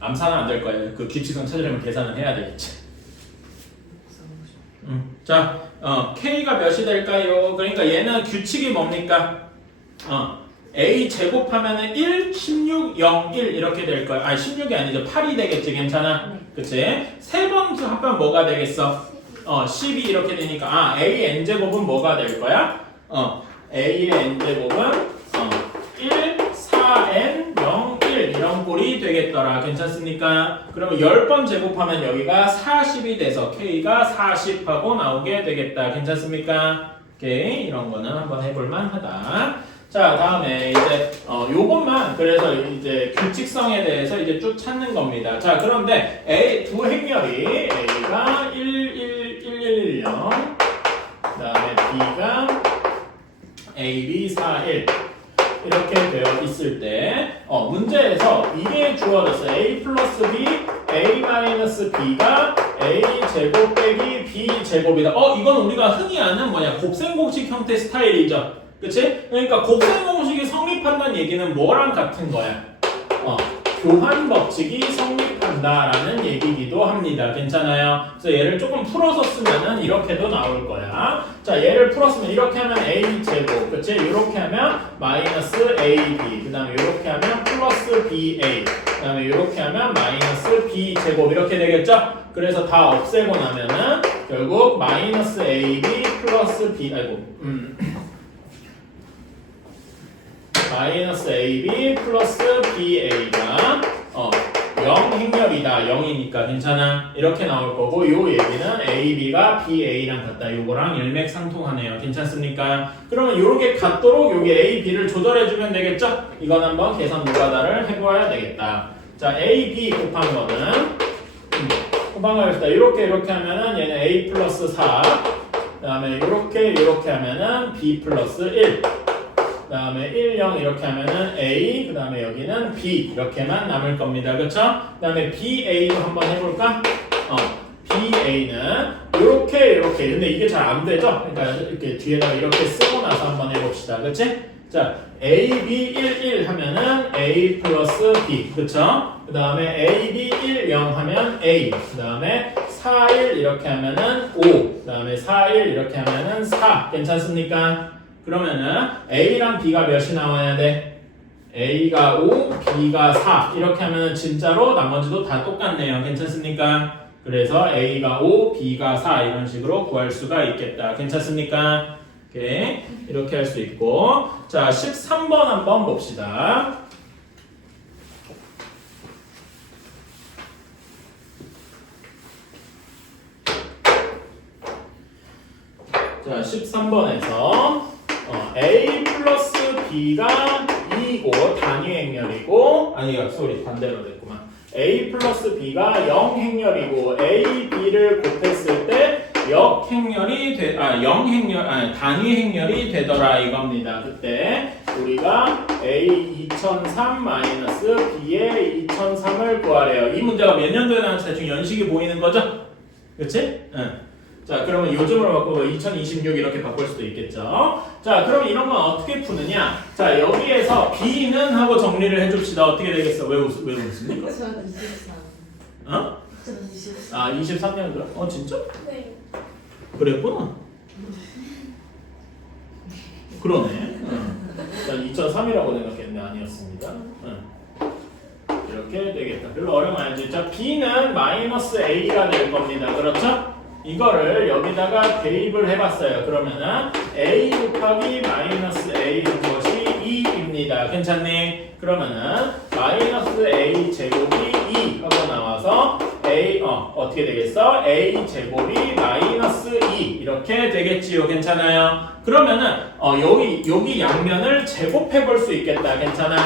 암산은 안 될 거예요. 그 규칙성 찾으려면 계산을 해야 되겠지. 자, K가 몇이 될까요? 그러니까 얘는 규칙이 뭡니까? A 제곱하면은 1, 16, 0, 1 이렇게 될 거야. 16이 아니죠. 8이 되겠지. 괜찮아? 그치? 세 번 합하면 뭐가 되겠어? 12 이렇게 되니까 A n제곱은 뭐가 될 거야? A의 n제곱은 1, 4n, 0, 1 이런 꼴이 되겠더라. 괜찮습니까? 그러면 10번 제곱하면 여기가 40이 돼서 K가 40하고 나오게 되겠다. 괜찮습니까? 오케이. 이런 거는 한번 해볼만 하다. 자, 다음에 이제 요것만 그래서 이제 규칙성에 대해서 이제 쭉 찾는 겁니다. 자, 그런데 A 두 행렬이 A가 1, 1, 1, 1, 0 그다음에 B가 A, B, 4, 1 이렇게 되어 있을 때 문제에서 이게 주어졌어요. A 플러스 B, A 마이너스 B가 A 제곱 빼기 B 제곱이다. 이건 우리가 흔히 아는 곱셈공식 형태 스타일이죠. 그치? 그러니까 곱셈공식이 성립한다는 얘기는 뭐랑 같은 거야? 교환 법칙이 성립한다라는 얘기기도 합니다. 괜찮아요? 그래서 얘를 조금 풀어서 쓰면은 이렇게도 나올 거야. 자, 얘를 풀었으면 이렇게 하면 A 제곱, 그치? 이렇게 하면 마이너스 AB, 그 다음에 이렇게 하면 플러스 BA, 그 다음에 이렇게 하면 마이너스 B 제곱 이렇게 되겠죠? 그래서 다 없애고 나면은 결국 마이너스 AB 플러스 B, 마이너스 AB 플러스 BA가 0 행렬이다. 0이니까 괜찮아. 이렇게 나올 거고 요 얘기는 AB가 BA랑 같다. 요거랑 일맥상통하네요. 괜찮습니까? 그러면 요렇게 같도록 요게 A, B를 조절해주면 되겠죠? 이건 한번 계산 노가다를 해봐야 되겠다. 자, A, B 곱한 거는 곱한 거였다. 이렇게 하면은 얘는 A 플러스 4 그 다음에 이렇게 하면은 B 플러스 1 그 다음에 1, 0 이렇게 하면은 A, 그 다음에 여기는 B 이렇게만 남을 겁니다. 그쵸? 그 다음에 BA도 한번 해볼까? BA는 이렇게 근데 이게 잘 안 되죠? 그러니까 이렇게 뒤에다가 이렇게 쓰고 나서 한번 해봅시다. 그치? 자, A, B, 1, 1 하면은 A 플러스 B 그쵸? 그 다음에 A, B, 1, 0 하면 A 그 다음에 4, 1 이렇게 하면은 5 그 다음에 4, 1 이렇게 하면은 4 괜찮습니까? 그러면은 A랑 B가 몇이 나와야 돼? A가 5, B가 4 이렇게 하면은 진짜로 나머지도 다 똑같네요. 괜찮습니까? 그래서 A가 5, B가 4 이런 식으로 구할 수가 있겠다. 괜찮습니까? 오케이. 이렇게 할 수 있고 자 13번 한번 봅시다. 자 13번에서 A 플러스 B가 2고 단위 행렬이고 아니요 소리 반대로 됐구만. A 플러스 B가 0 행렬이고 A, B를 곱했을 때 역행렬이 단위 행렬이 되더라 이겁니다. 그때 우리가 A 2003 마이너스 B의 2003을 구하래요. 이 문제가 몇 년도에 나왔는지 대충 연식이 보이는 거죠? 그치? 응. 자 그러면 요즘으로 바꾸고 2026 이렇게 바꿀 수도 있겠죠. 자 그럼 이런 건 어떻게 푸느냐. 자 여기에서 B는 하고 정리를 해줍시다. 어떻게 되겠어? 왜 웃습니까? 저는 23. 어? 저는 23. 아 23년도? 진짜? 네. 그랬구나. 그러네. 난 2003이라고 생각했는데 아니었습니다. 이렇게 되겠다. 별로 어려움 아니지. 자 B는 마이너스 A가 될 겁니다. 그렇죠? 이거를 여기다가 대입을 해봤어요. 그러면은 A 곱하기 마이너스 A인 것이 2입니다. 괜찮니? 그러면은 마이너스 A 제곱이 2 하고 나와서 A 어떻게 되겠어? A 제곱이 마이너스 2 이렇게 되겠지요. 괜찮아요? 그러면은 여기 양면을 제곱해 볼 수 있겠다. 괜찮아?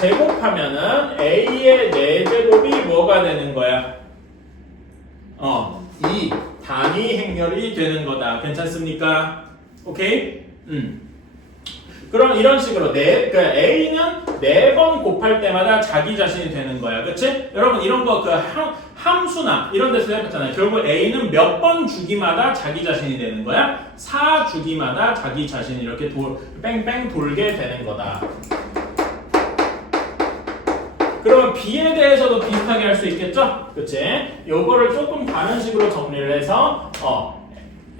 제곱하면은 A의 4제곱이 뭐가 되는 거야? 2 단위 행렬이 되는 거다. 괜찮습니까? 오케이? 그럼 이런 식으로 그러니까 A는 4번 곱할 때마다 자기 자신이 되는 거야. 그치? 여러분 이런 거 함수나 이런 데서 해봤잖아요. 결국 A는 몇 번 주기마다 자기 자신이 되는 거야? 4주기마다 자기 자신이 이렇게 뺑뺑 돌게 되는 거다. 그러면 B에 대해서도 비슷하게 할 수 있겠죠? 그치? 요거를 조금 다른 식으로 정리를 해서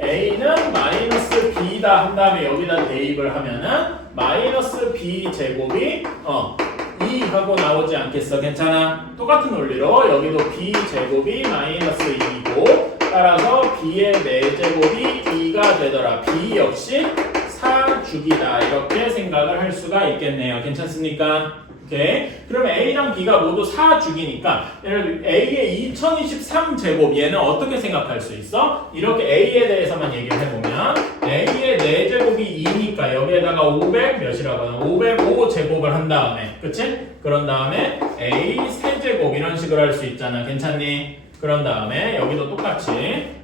A는 마이너스 B다 한 다음에 여기다 대입을 하면은 마이너스 B 제곱이 2 하고 나오지 않겠어? 괜찮아? 똑같은 논리로 여기도 B 제곱이 마이너스 2고 따라서 B의 4제곱이 2가 되더라. B 역시 4주기다. 이렇게 생각을 할 수가 있겠네요. 괜찮습니까? 오케이. 그러면 A랑 B가 모두 4주기니까 예를 들어 A의 2023 제곱 얘는 어떻게 생각할 수 있어? 이렇게 A에 대해서만 얘기를 해보면 A의 4제곱이 2니까 여기에다가 500 몇이라고 하나 505 제곱을 한 다음에 그치? 그런 다음에 A 세제곱 이런 식으로 할 수 있잖아. 괜찮니? 그런 다음에 여기도 똑같이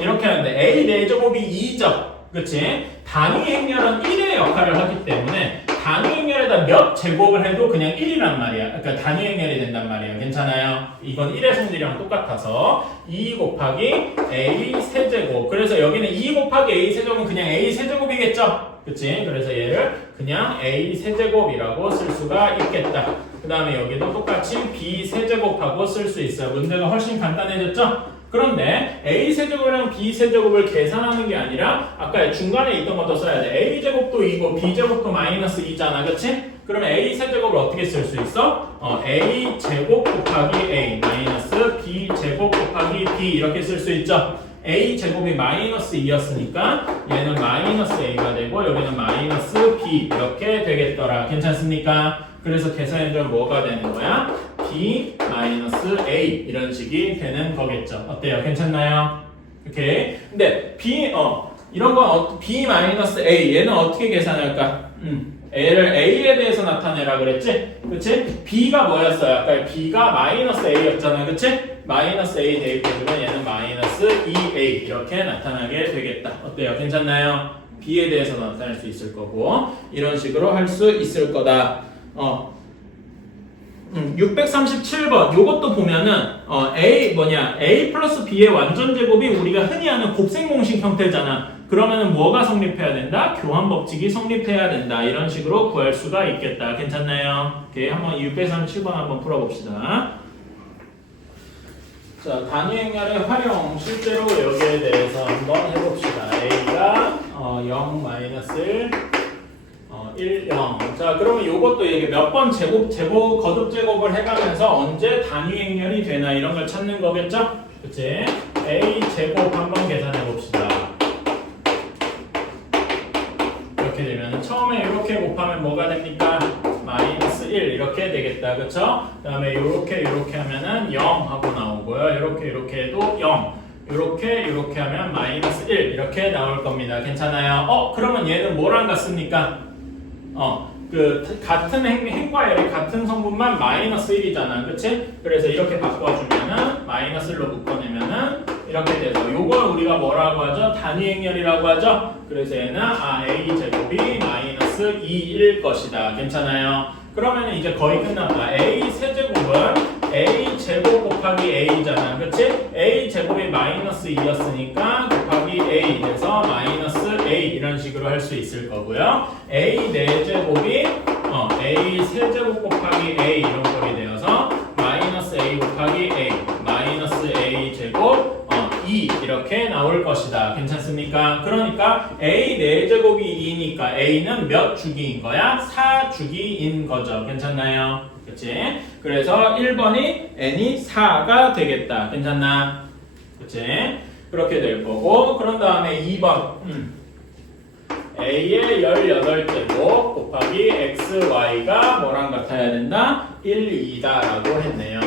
이렇게 하는데 A 4제곱이 2죠. 그치? 단위 행렬은 1의 역할을 하기 때문에 단위 행렬에다 몇 제곱을 해도 그냥 1이란 말이야. 그러니까 단위 행렬이 된단 말이에요. 괜찮아요? 이건 1의 성질이랑 똑같아서 2 곱하기 A 세제곱. 그래서 여기는 2 곱하기 A 세제곱은 그냥 A 세제곱이겠죠? 그치? 그래서 얘를 그냥 A 세제곱이라고 쓸 수가 있겠다. 그 다음에 여기도 똑같이 B 세제곱하고 쓸 수 있어요. 문제가 훨씬 간단해졌죠? 그런데 A세제곱이랑 B세제곱을 계산하는 게 아니라 아까 중간에 있던 것도 써야 돼. A제곱도 2고 B제곱도 마이너스 2잖아. 그치? 그러면 A세제곱을 어떻게 쓸 수 있어? A제곱 곱하기 A 마이너스 B제곱 곱하기 B 이렇게 쓸 수 있죠? A제곱이 마이너스 2였으니까 얘는 마이너스 A가 되고 여기는 마이너스 B 이렇게 되겠더라. 괜찮습니까? 그래서 계산해주면 뭐가 되는 거야? B 마이너스 A 이런 식이 되는 거겠죠. 어때요? 괜찮나요? 오케이. 근데 B 이런 건 B 마이너스 A 얘는 어떻게 계산할까? A를 A에 대해서 나타내라 그랬지? 그치? B가 뭐였어요? 아까 B가 마이너스 A였잖아. 그치? 마이너스 A 대입해주면 얘는 마이너스 2A 이렇게 나타나게 되겠다. 어때요? 괜찮나요? B에 대해서 나타낼 수 있을 거고 이런 식으로 할 수 있을 거다. 637번 요것도 보면은 A 플러스 B의 완전 제곱이 우리가 흔히 하는 곱셈 공식 형태잖아. 그러면은 뭐가 성립해야 된다? 교환 법칙이 성립해야 된다. 이런 식으로 구할 수가 있겠다. 괜찮나요? 오케이, 한번 637번 한번 풀어봅시다. 자, 단위 행렬의 활용 실제로 여기에 대해서 한번 해봅시다. A가 0 마이너스 1 1, 0. 자, 그러면 요것도 이게 몇 번 제곱, 거듭 제곱을 해가면서 언제 단위 행렬이 되나 이런 걸 찾는 거겠죠? 그치? A 제곱 한번 계산해 봅시다. 이렇게 되면 처음에 이렇게 곱하면 뭐가 됩니까? 마이너스 1 이렇게 되겠다. 그쵸? 그 다음에 요렇게 하면은 0 하고 나오고요. 이렇게 해도 0. 이렇게 하면 마이너스 1 이렇게 나올 겁니다. 괜찮아요? 그러면 얘는 뭐랑 같습니까? 같은 행과열이 같은 성분만 마이너스 1이잖아. 그치? 그래서 이렇게 바꿔주면은 마이너스 1로 묶어내면은 이렇게 돼서 요걸 우리가 뭐라고 하죠? 단위 행렬이라고 하죠? 그래서 얘는 A 제곱이 마이너스 2일 것이다. 괜찮아요? 그러면 이제 거의 끝났다. A 세제곱은 A 제곱 곱하기 A잖아. 그치? A 제곱이 마이너스 2였으니까 곱하기 A 돼서 마이너스 A 이런 식으로 할 수 있을 거고요. A 4제곱이 A 세제곱 곱하기 A 이런 꼴이 되어서 마이너스 A 곱하기 A 마이너스 A 제곱 2 이렇게 나올 것이다. 괜찮습니까? 그러니까 A 4제곱이 2니까 A는 몇 주기인 거야? 4주기인 거죠. 괜찮나요? 그치? 그래서 1번이 N이 4가 되겠다. 괜찮나? 그치? 그렇게 될 거고 그런 다음에 2번 A의 18제곱 곱하기 XY가 뭐랑 같아야 된다? 1, 2다 라고 했네요.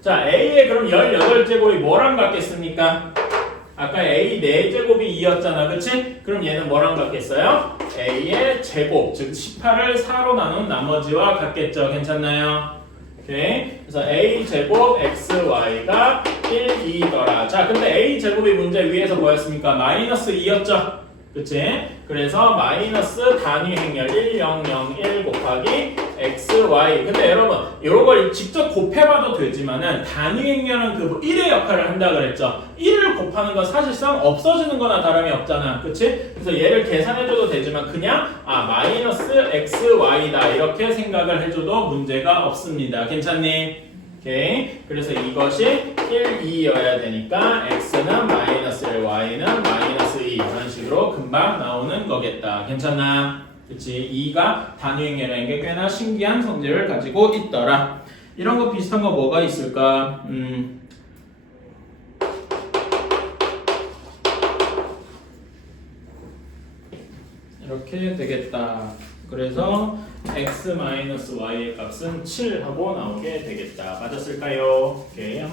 자, A의 그럼 18제곱이 뭐랑 같겠습니까? 아까 A 4제곱이 2였잖아. 그치? 그럼 얘는 뭐랑 같겠어요? A의 제곱, 즉 18을 4로 나눈 나머지와 같겠죠. 괜찮나요? 오케이. 그래서 A 제곱 XY가 1, 2더라. 자, 근데 A 제곱이 문제 위에서 뭐였습니까? 마이너스 2였죠. 그치? 그래서 마이너스 단위 행렬 1, 0, 0, 1 곱하기 XY. 근데 여러분, 이런 걸 직접 곱해봐도 되지만은 단위 행렬은 그 1의 역할을 한다 그랬죠. 1을 곱하는 건 사실상 없어지는 거나 다름이 없잖아. 그치? 그래서 얘를 계산해줘도 되지만 그냥 마이너스 XY다 이렇게 생각을 해줘도 문제가 없습니다. 괜찮니? 오케이. 그래서 이것이 1, 2여야 되니까 x는 마이너스 1, y는 마이너스 2 이런 식으로 금방 나오는 거겠다. 괜찮나? 그치? 2가 단위 행렬이라는 게 꽤나 신기한 성질을 가지고 있더라. 이런 거 비슷한 거 뭐가 있을까? 이렇게 되겠다. 그래서 x-y의 값은 7 하고 나오게 되겠다. 맞았을까요? 오케이. 한번